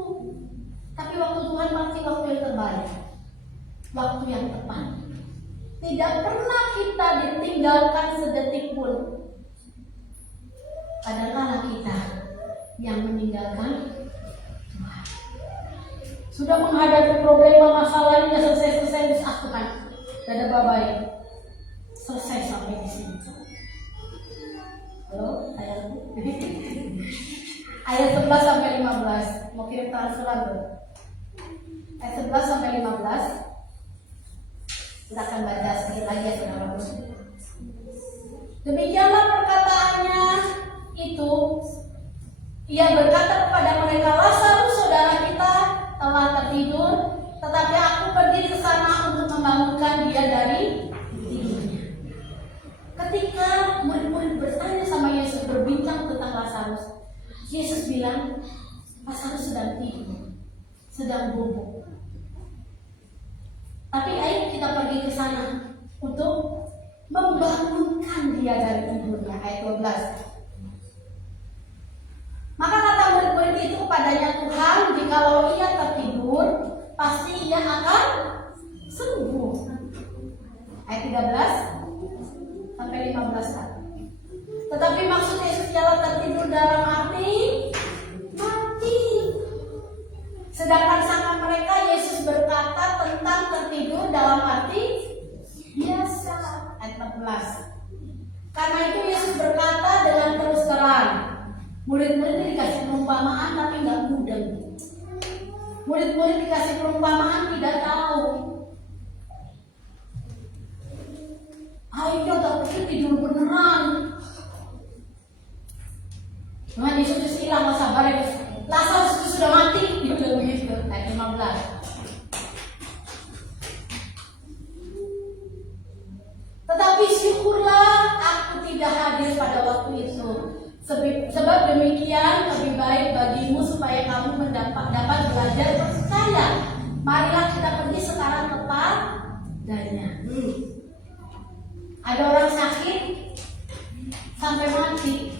tapi waktu Tuhan masih waktu yang terbaik, waktu yang tepat. Tidak pernah kita ditinggalkan sedetik pun. Kadang-kadang kita yang meninggalkan Tuhan. Sudah menghadapi problema masalah ini nggak selesai-selesai, terus Tuhan, dadah bye-bye, selesai sampai di sini. Halo, sayangku. Ayat 11 sampai 15, mau kirim transferan tuh. Ayat 11 sampai 15. Kita akan baca sedikit lagi ya saudara. Demikianlah perkataannya itu. Ia berkata kepada mereka, Lazarus saudara kita telah tertidur, tetapi aku pergi ke sana untuk membangunkan dia dari tidurnya. Ketika murid-murid bertanya sama Yesus, berbincang tentang Lazarus, Yesus bilang, Lazarus sedang tidur, sedang bubuk. Tapi ayo kita pergi ke sana untuk membangunkan dia dari tidurnya. Ayat 12. Maka kata murid-murid itu kepadanya, Tuhan, jikalau ia tertidur, pasti ia akan sembuh. Ayat 13 sampai 15 kan. Tetapi maksud Yesus ialah tertidur dalam arti mati. Sedangkan sangka mereka Yesus berkata tentang tertidur dalam arti biasa. Ayat 14. Karena itu Yesus berkata dengan terus terang. Murid-murid dikasih perumpamaan tapi nggak mudeng. Murid-murid dikasih perumpamaan tidak tahu. Ayo tak pikir tidur beneran. Tuhan Yesus hilang masa sabar. Lazarus itu sudah mati. Dia bilang begitu. Ayat 15. Tetapi syukurlah aku tidak hadir pada waktu itu. Sebab demikian lebih baik bagimu supaya kamu dapat belajar percaya. Marilah kita pergi sekarang tepat padanya. Ada orang sakit sampai mati,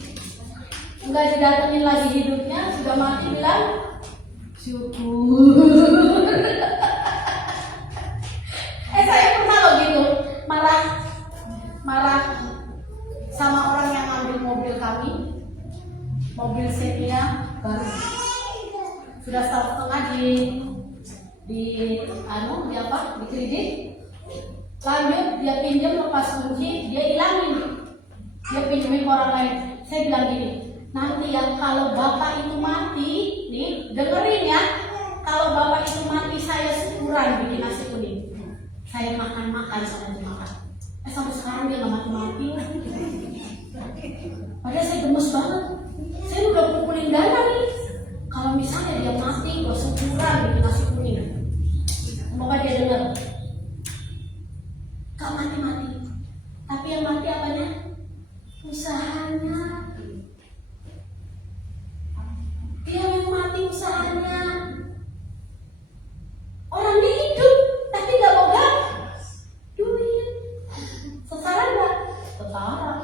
enggak didatengin lagi hidupnya, sudah mati bilang syukur. Saya pernah loh gitu marah sama orang yang ambil mobil kami, mobil Xenia baru, sudah setengah di kredit. Lanjut dia pinjam, lepas kunci, dia hilangin, dia pinjemin ke orang lain. Saya bilang gini, nanti ya kalau bapak itu mati, nih dengerin ya, kalau bapak itu mati saya syukuran bikin nasi kuning, saya makan sama dia makan. Sampai sekarang dia nggak mati-mati. Padahal saya gemes banget, saya udah kumpulin dana nih, kalau misalnya dia mati gue syukuran bikin nasi kuning. Semoga dia dengar. Gak mati-mati, tapi yang mati apanya? Usahanya. Dia yang mati usahanya. Orang dia hidup tapi gak boga duit. Setara gak? Setara.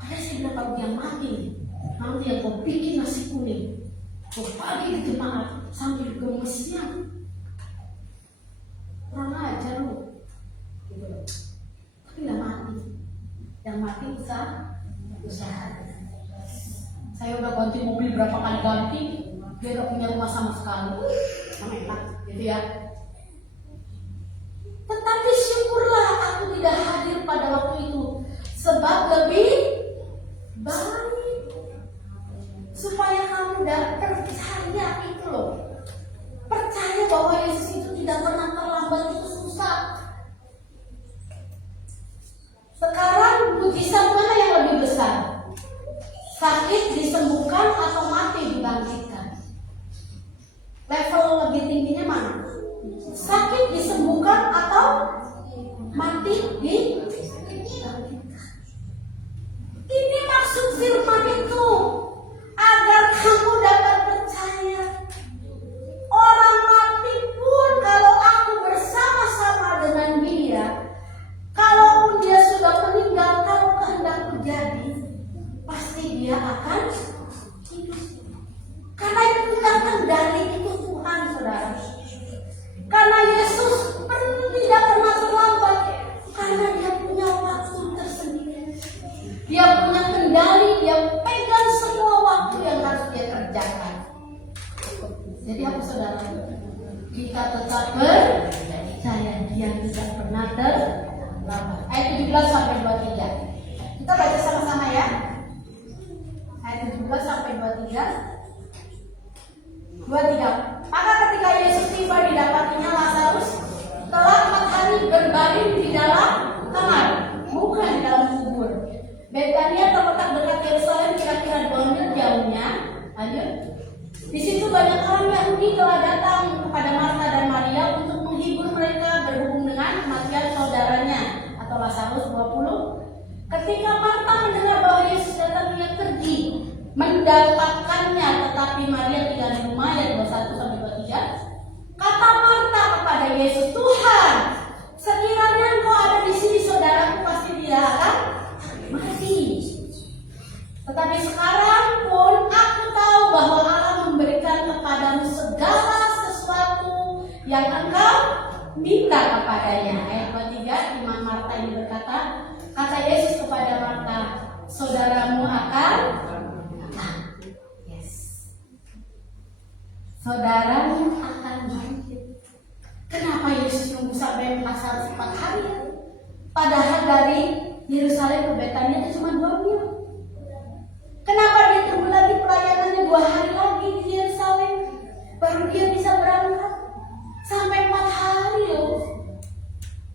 Padahal saya Karena kalau dia mati, nanti yang kau bikin nasi kuning, kau bagi di jemaat sambil gemesnya. Kurang ajar lu. Gitu. Tapi nggak mati. Yang mati usaha. Saya udah ganti mobil berapa kali ganti, dia gak punya rumah sama sekali. Enak, gitu ya. Tetapi syukurlah aku tidak hadir pada waktu itu, sebab lebih baik supaya kamu dapat percaya itu loh. Percaya bahwa Yesus itu tidak pernah terlambat, itu susah. Sekarang mujizat mana yang lebih besar? Sakit disembuhkan atau mati dibangkitkan? Level lebih tingginya mana? Sakit disembuhkan atau mati dibangkitkan? Ini maksud firman itu, agar kamu dapat percaya. Orang mati pun kalau aku bersama-sama dengan dia, kalaupun dia sudah meninggal, kalau kehendak terjadi, pasti dia akan hidup. Karena itu kita kendali itu Tuhan, saudara. Karena Yesus tidak pernah terlambat, karena dia punya waktu tersendiri. Dia punya kendali, dia pegang semua waktu yang harus dia kerjakan. Jadi apa saudara? Kita tetap percaya dia tidak pernah terlambat. Ayat 17 sampai 23. Kita baca sama-sama ya. Ayat 17 sampai 23. Maka ketika Yesus tiba didapatinya Lazarus telah 4 hari berbaring di dalam kamar, bukan di dalam kubur. Betania terletak dekat Yerusalem kira-kira 2 mil jauhnya. Lanjut. Di situ banyak orang Yahudi telah datang kepada Marta dan Maria untuk menghibur mereka berhubung dengan kematian saudaranya atau Lazarus 20. Ketika Marta mendengar bahwa Yesus datang, dia pergi mendapatkannya, tetapi Maria tinggal di rumah. Ayat 21 sampai 23. Kata Marta kepada Yesus, Tuhan, sekiranya engkau ada di sini, saudaraku pasti tidak akan mati. Tetapi sekarang pun aku tahu bahwa Allah memberikan kepadamu segala sesuatu yang engkau minta kepadanya. Ayat 23, Imam Marta ini berkata, kata Yesus kepada Marta, saudaramu akan saudaramu akan bangkit. Kenapa Yesus nunggu sampai Lazarus 4 hari? Padahal dari Yerusalem ke Betania itu cuma 2 mil. Kenapa dia tunggu lagi pelayanannya 2 hari lagi di Yerusalem? Baru dia bisa berangkat. Sampai 4 hari loh.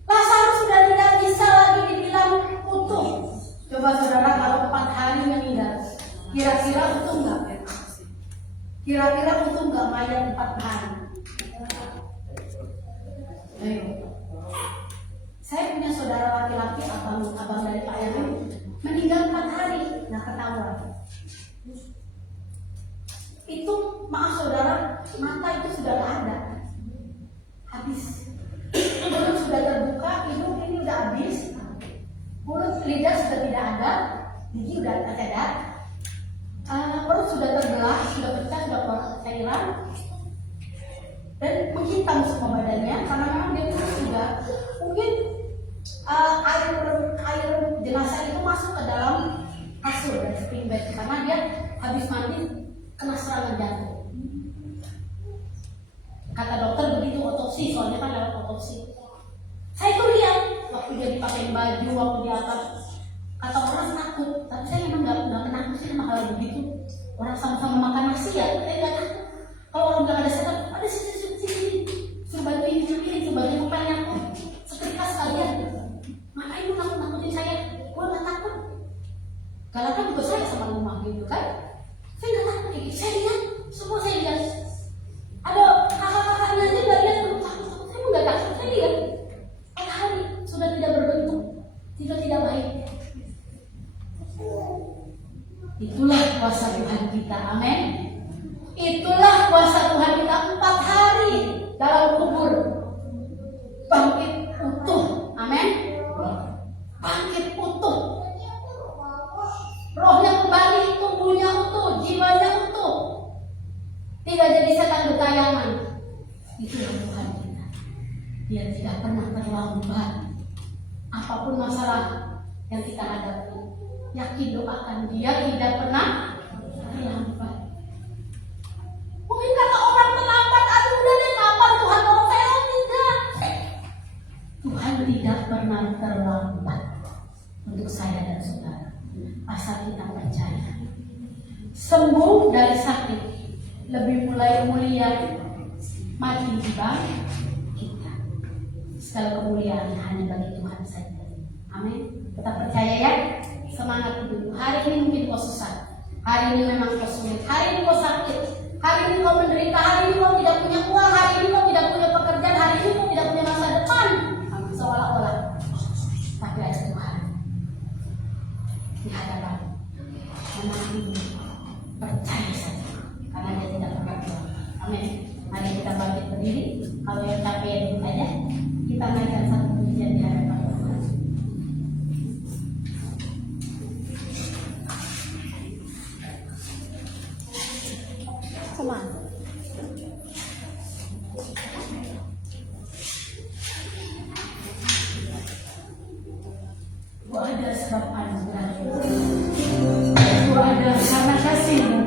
Lazarus sudah tidak bisa lagi dibilang utuh. Coba saudara, kalau 4 hari meninggal, kira-kira utuh nggak? Kira-kira utuh nggak mayat 4 hari? Ayo. Saya punya saudara laki-laki, abang dari Pak Yamin, meninggal 4 hari, nggak ketahuan. Itu maaf saudara, mata itu sudah nggak ada, habis. Mulut sudah terbuka, hidung ini udah habis, mulut lidah sudah tidak ada, gigi udah tidak ada. Perut sudah terbelah, sudah pecah, sudah keluar cairan dan menghitam semua badannya karena memang dia itu juga mungkin air jenazah itu masuk ke dalam kasur dan sleeping bag karena dia habis mandi kena serangan jantung. Kata dokter begitu otopsi, soalnya kan lewat otopsi. Saya itu lihat waktu dia dipakai baju, waktu dia apa. Kata orang takut, tapi saya memang nggak menakut sih sama hal begitu. Orang sama-sama makan nasi ya, saya nggak takut. Kalau orang bilang ada setan, ada sini, suruh bantu ini, suruh bantu ngapain aku, setrika sekalian. Ngapain lu nakutin saya? Gue nggak takut. Galakan juga saya sama rumah gitu kan. Saya nggak takut kayak gitu. Saya lihat, semua saya lihat. Ada kakak-kakaknya aja nggak lihat, takut. Saya pun nggak takut, saya lihat. 4 hari sudah tidak berbentuk, sudah tidak baik. Itulah kuasa Tuhan kita, amin. Itulah kuasa Tuhan kita, 4 hari dalam kubur bangkit utuh, amin. Bangkit utuh, rohnya tidak jadi setan gentayangan. Itulah Tuhan kita. Dia tidak pernah terlambat. Apapun masalah yang kita hadapi, yakin doakan, Dia tidak pernah terlambat. Mungkin kata orang terlambat, aduh udah deh kapan Tuhan tolong saya? Oh tidak. Tuhan tidak pernah terlambat untuk saya dan saudara. Asal kita percaya. Sembuh dari sakit lebih mulai mulia mati di bangsa kita. Segala kemuliaan hanya bagi Tuhan saja. Amin. Kita percaya ya. Semangat hidup. Hari ini mungkin kau susah. Hari ini memang kau sulit. Hari ini kau sakit. Hari ini kau menderita. Hari ini kau tidak punya uang. Hari ini kau tidak punya pekerjaan. Hari ini kau tidak punya masa depan. Seolah-olah. Tapi ada Tuhan di hadapan. Menang ini. Percaya saja. Karena Dia tidak pernah bohong. Amin. Mari kita bangkit berdiri. Kalau yang capek duduk aja. Kita naikkan satu pujian di hadapan Tuhan. Come on. Ku ada sebab anugerah. Ku ada karena kasih-Mu.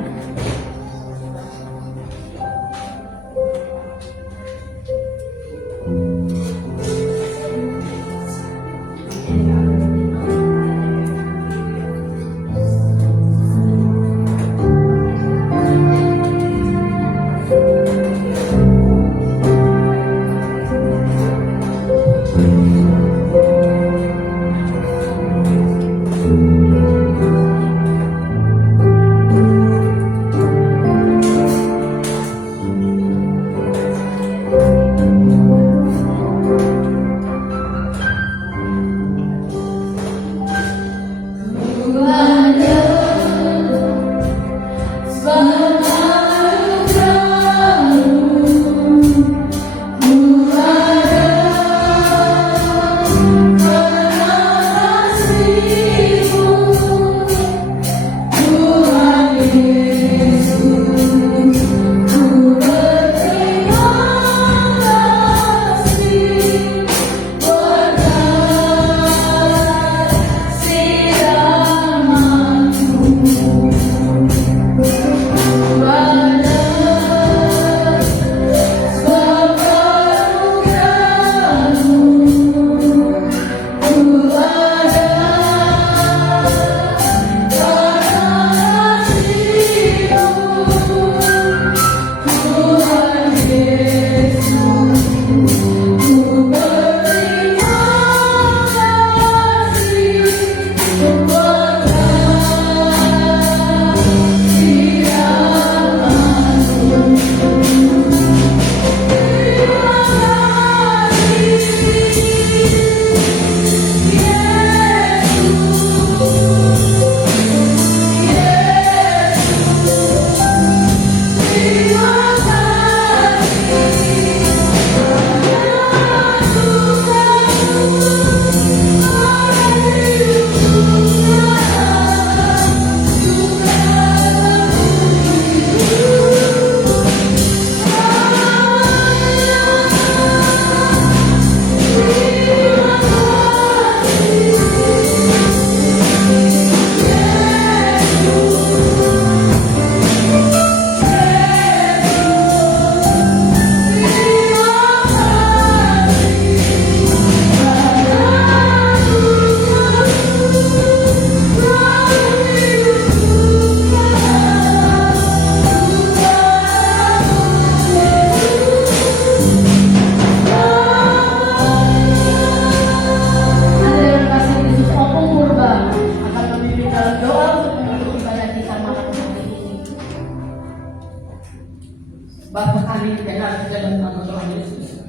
Bapa kami berharap dalam nama Tuhan Yesus.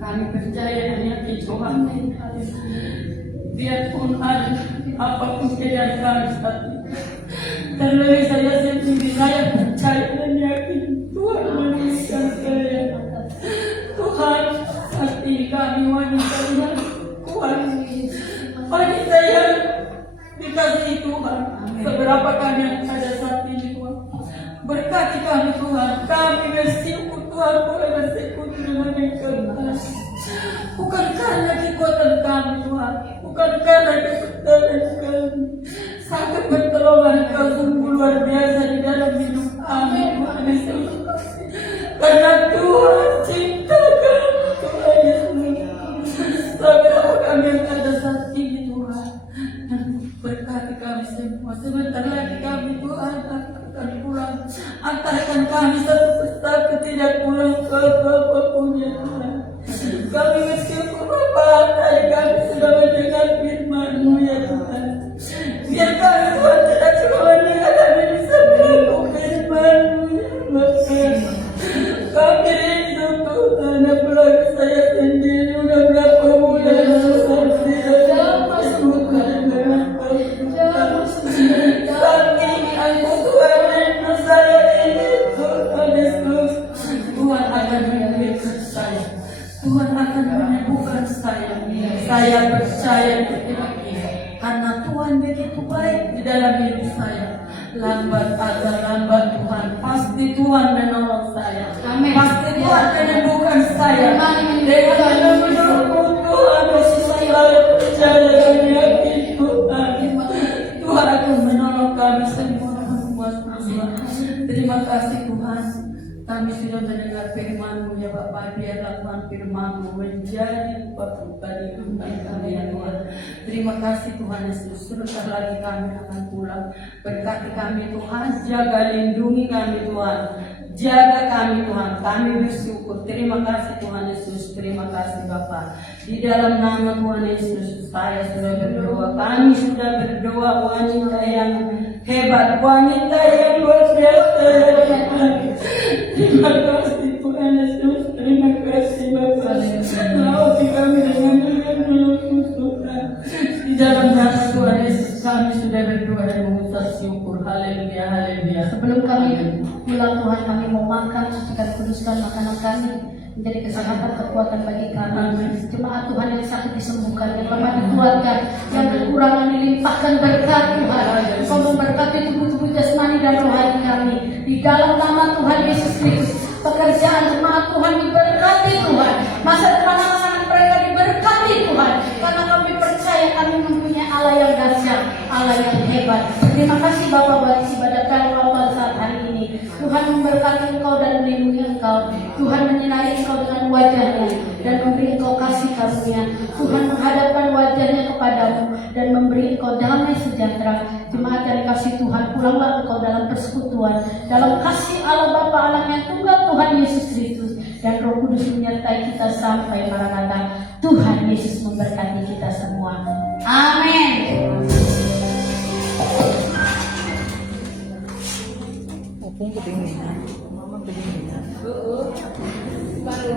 Kami percaya dan yakin Tuhan. Biarpun ada apapun keadaan kami saat ini, terlebih saya sendiri, saya percaya dan yakin Tuhan menuliskan saya. Tuhan, hati kami wanita yang kuat, wanita yang dikasihi Tuhan. Seberapa kami yang ada saat ini Tuhan, Berkati kami Tuhan. Kami bersyukur Tuhan, boleh bersyukur dengan ikhlas. Bukan karena kekuatan kami Tuhan, bukan karena kebenaran kami. Sangat pertolongan Kau sungguh luar biasa di dalam hidup kami Tuhan Yesus. Karena Tuhan cinta kami Tuhan Yesus. Saudara kami yang ada saat ini Tuhan. Berkati kami semua. Sebentar lagi kami Tuhan akan pulang. Antarkan kami satu persatu tidak pulang ke apapun ya Tuhan. Kami bersyukur Bapa, tadi kami sudah mendengar firman-Mu ya Tuhan. Biar kami Tuhan tidak cuma mendengar, tapi bisa melakukan firman-Mu ya Bapa. Kami rindu Tuhan, apalagi saya sendiri udah berapa bulan Tuhan tidak bersyukur dengan Kau. Saking aku Tuhan rindu saya ini Tuhan Yesus. Tuhan akan menyembuhkan saya. Tuhan akan menyembuhkan saya. Saya percaya karena Tuhan begitu baik di dalam hidup saya. Lambat atau lambat Tuhan, pasti Tuhan menolong saya. Amin. Pasti Tuhan menyembuhkan saya. Dengan menurutmu Tuhan, saya percaya dan yakin Tuhan. Tuhan akan menolong kami semua. Terima kasih Tuhan. Kami sudah mendengar firman-Mu ya Bapak, biarlah Tuhan firman-Mu menjadi pekuatan hidup kami ya Tuhan. Terima kasih Tuhan Yesus. Sebentar lagi kami akan pulang. Berkati kami Tuhan, jaga lindungi kami Tuhan. Jaga kami Tuhan, kami bersyukur. Terima kasih Tuhan Yesus, terima kasih Bapak. Di dalam nama Tuhan Yesus, saya sudah berdoa. Kami sudah berdoa, wanita yang hebat, wanita yang luar biasa. Terima kasih Tuhan Yesus, terima kasih Bapak. Rawati kami dengan Tuhan. Di dalam nama Tuhan Yesus kami sudah berdoa dan mengucap syukur. Haleluya, haleluya. Sebelum kami pulang Tuhan, kami mau makan, sucikan kuduskan makanan kami menjadi kesehatan kekuatan bagi kami. Jemaat Tuhan yang sakit disembuhkan, yang lemah dikuatkan, yang kekurangan dilimpahkan berkat Tuhan. Engkau memberkati tubuh-tubuh jasmani dan rohani kami. Di dalam nama Tuhan Yesus Kristus, pekerjaan jemaat Tuhan diberkati Tuhan. Masa depan anak-anak mereka diberkati Tuhan. Karena kami percaya kami mempunyai Allah yang dahsyat, Allah yang hebat. Terima kasih Bapak buat ibadah kami pada saat hari ini. Tuhan memberkati engkau dan melindungi engkau. Tuhan menyinari engkau dengan wajahnya dan memberi engkau kasih karunia. Tuhan menghadapkan wajahnya kepadamu dan memberi engkau damai sejahtera. Jemaat yang dikasih Tuhan, pulanglah engkau dalam persekutuan, dalam kasih Allah Bapa, Anak yang tunggal Tuhan Yesus Kristus, dan Roh Kudus menyertai kita sampai Maranatha. Tuhan Yesus memberkati kita semua. Amin. Opung kedinginan, mama kedinginan. Baru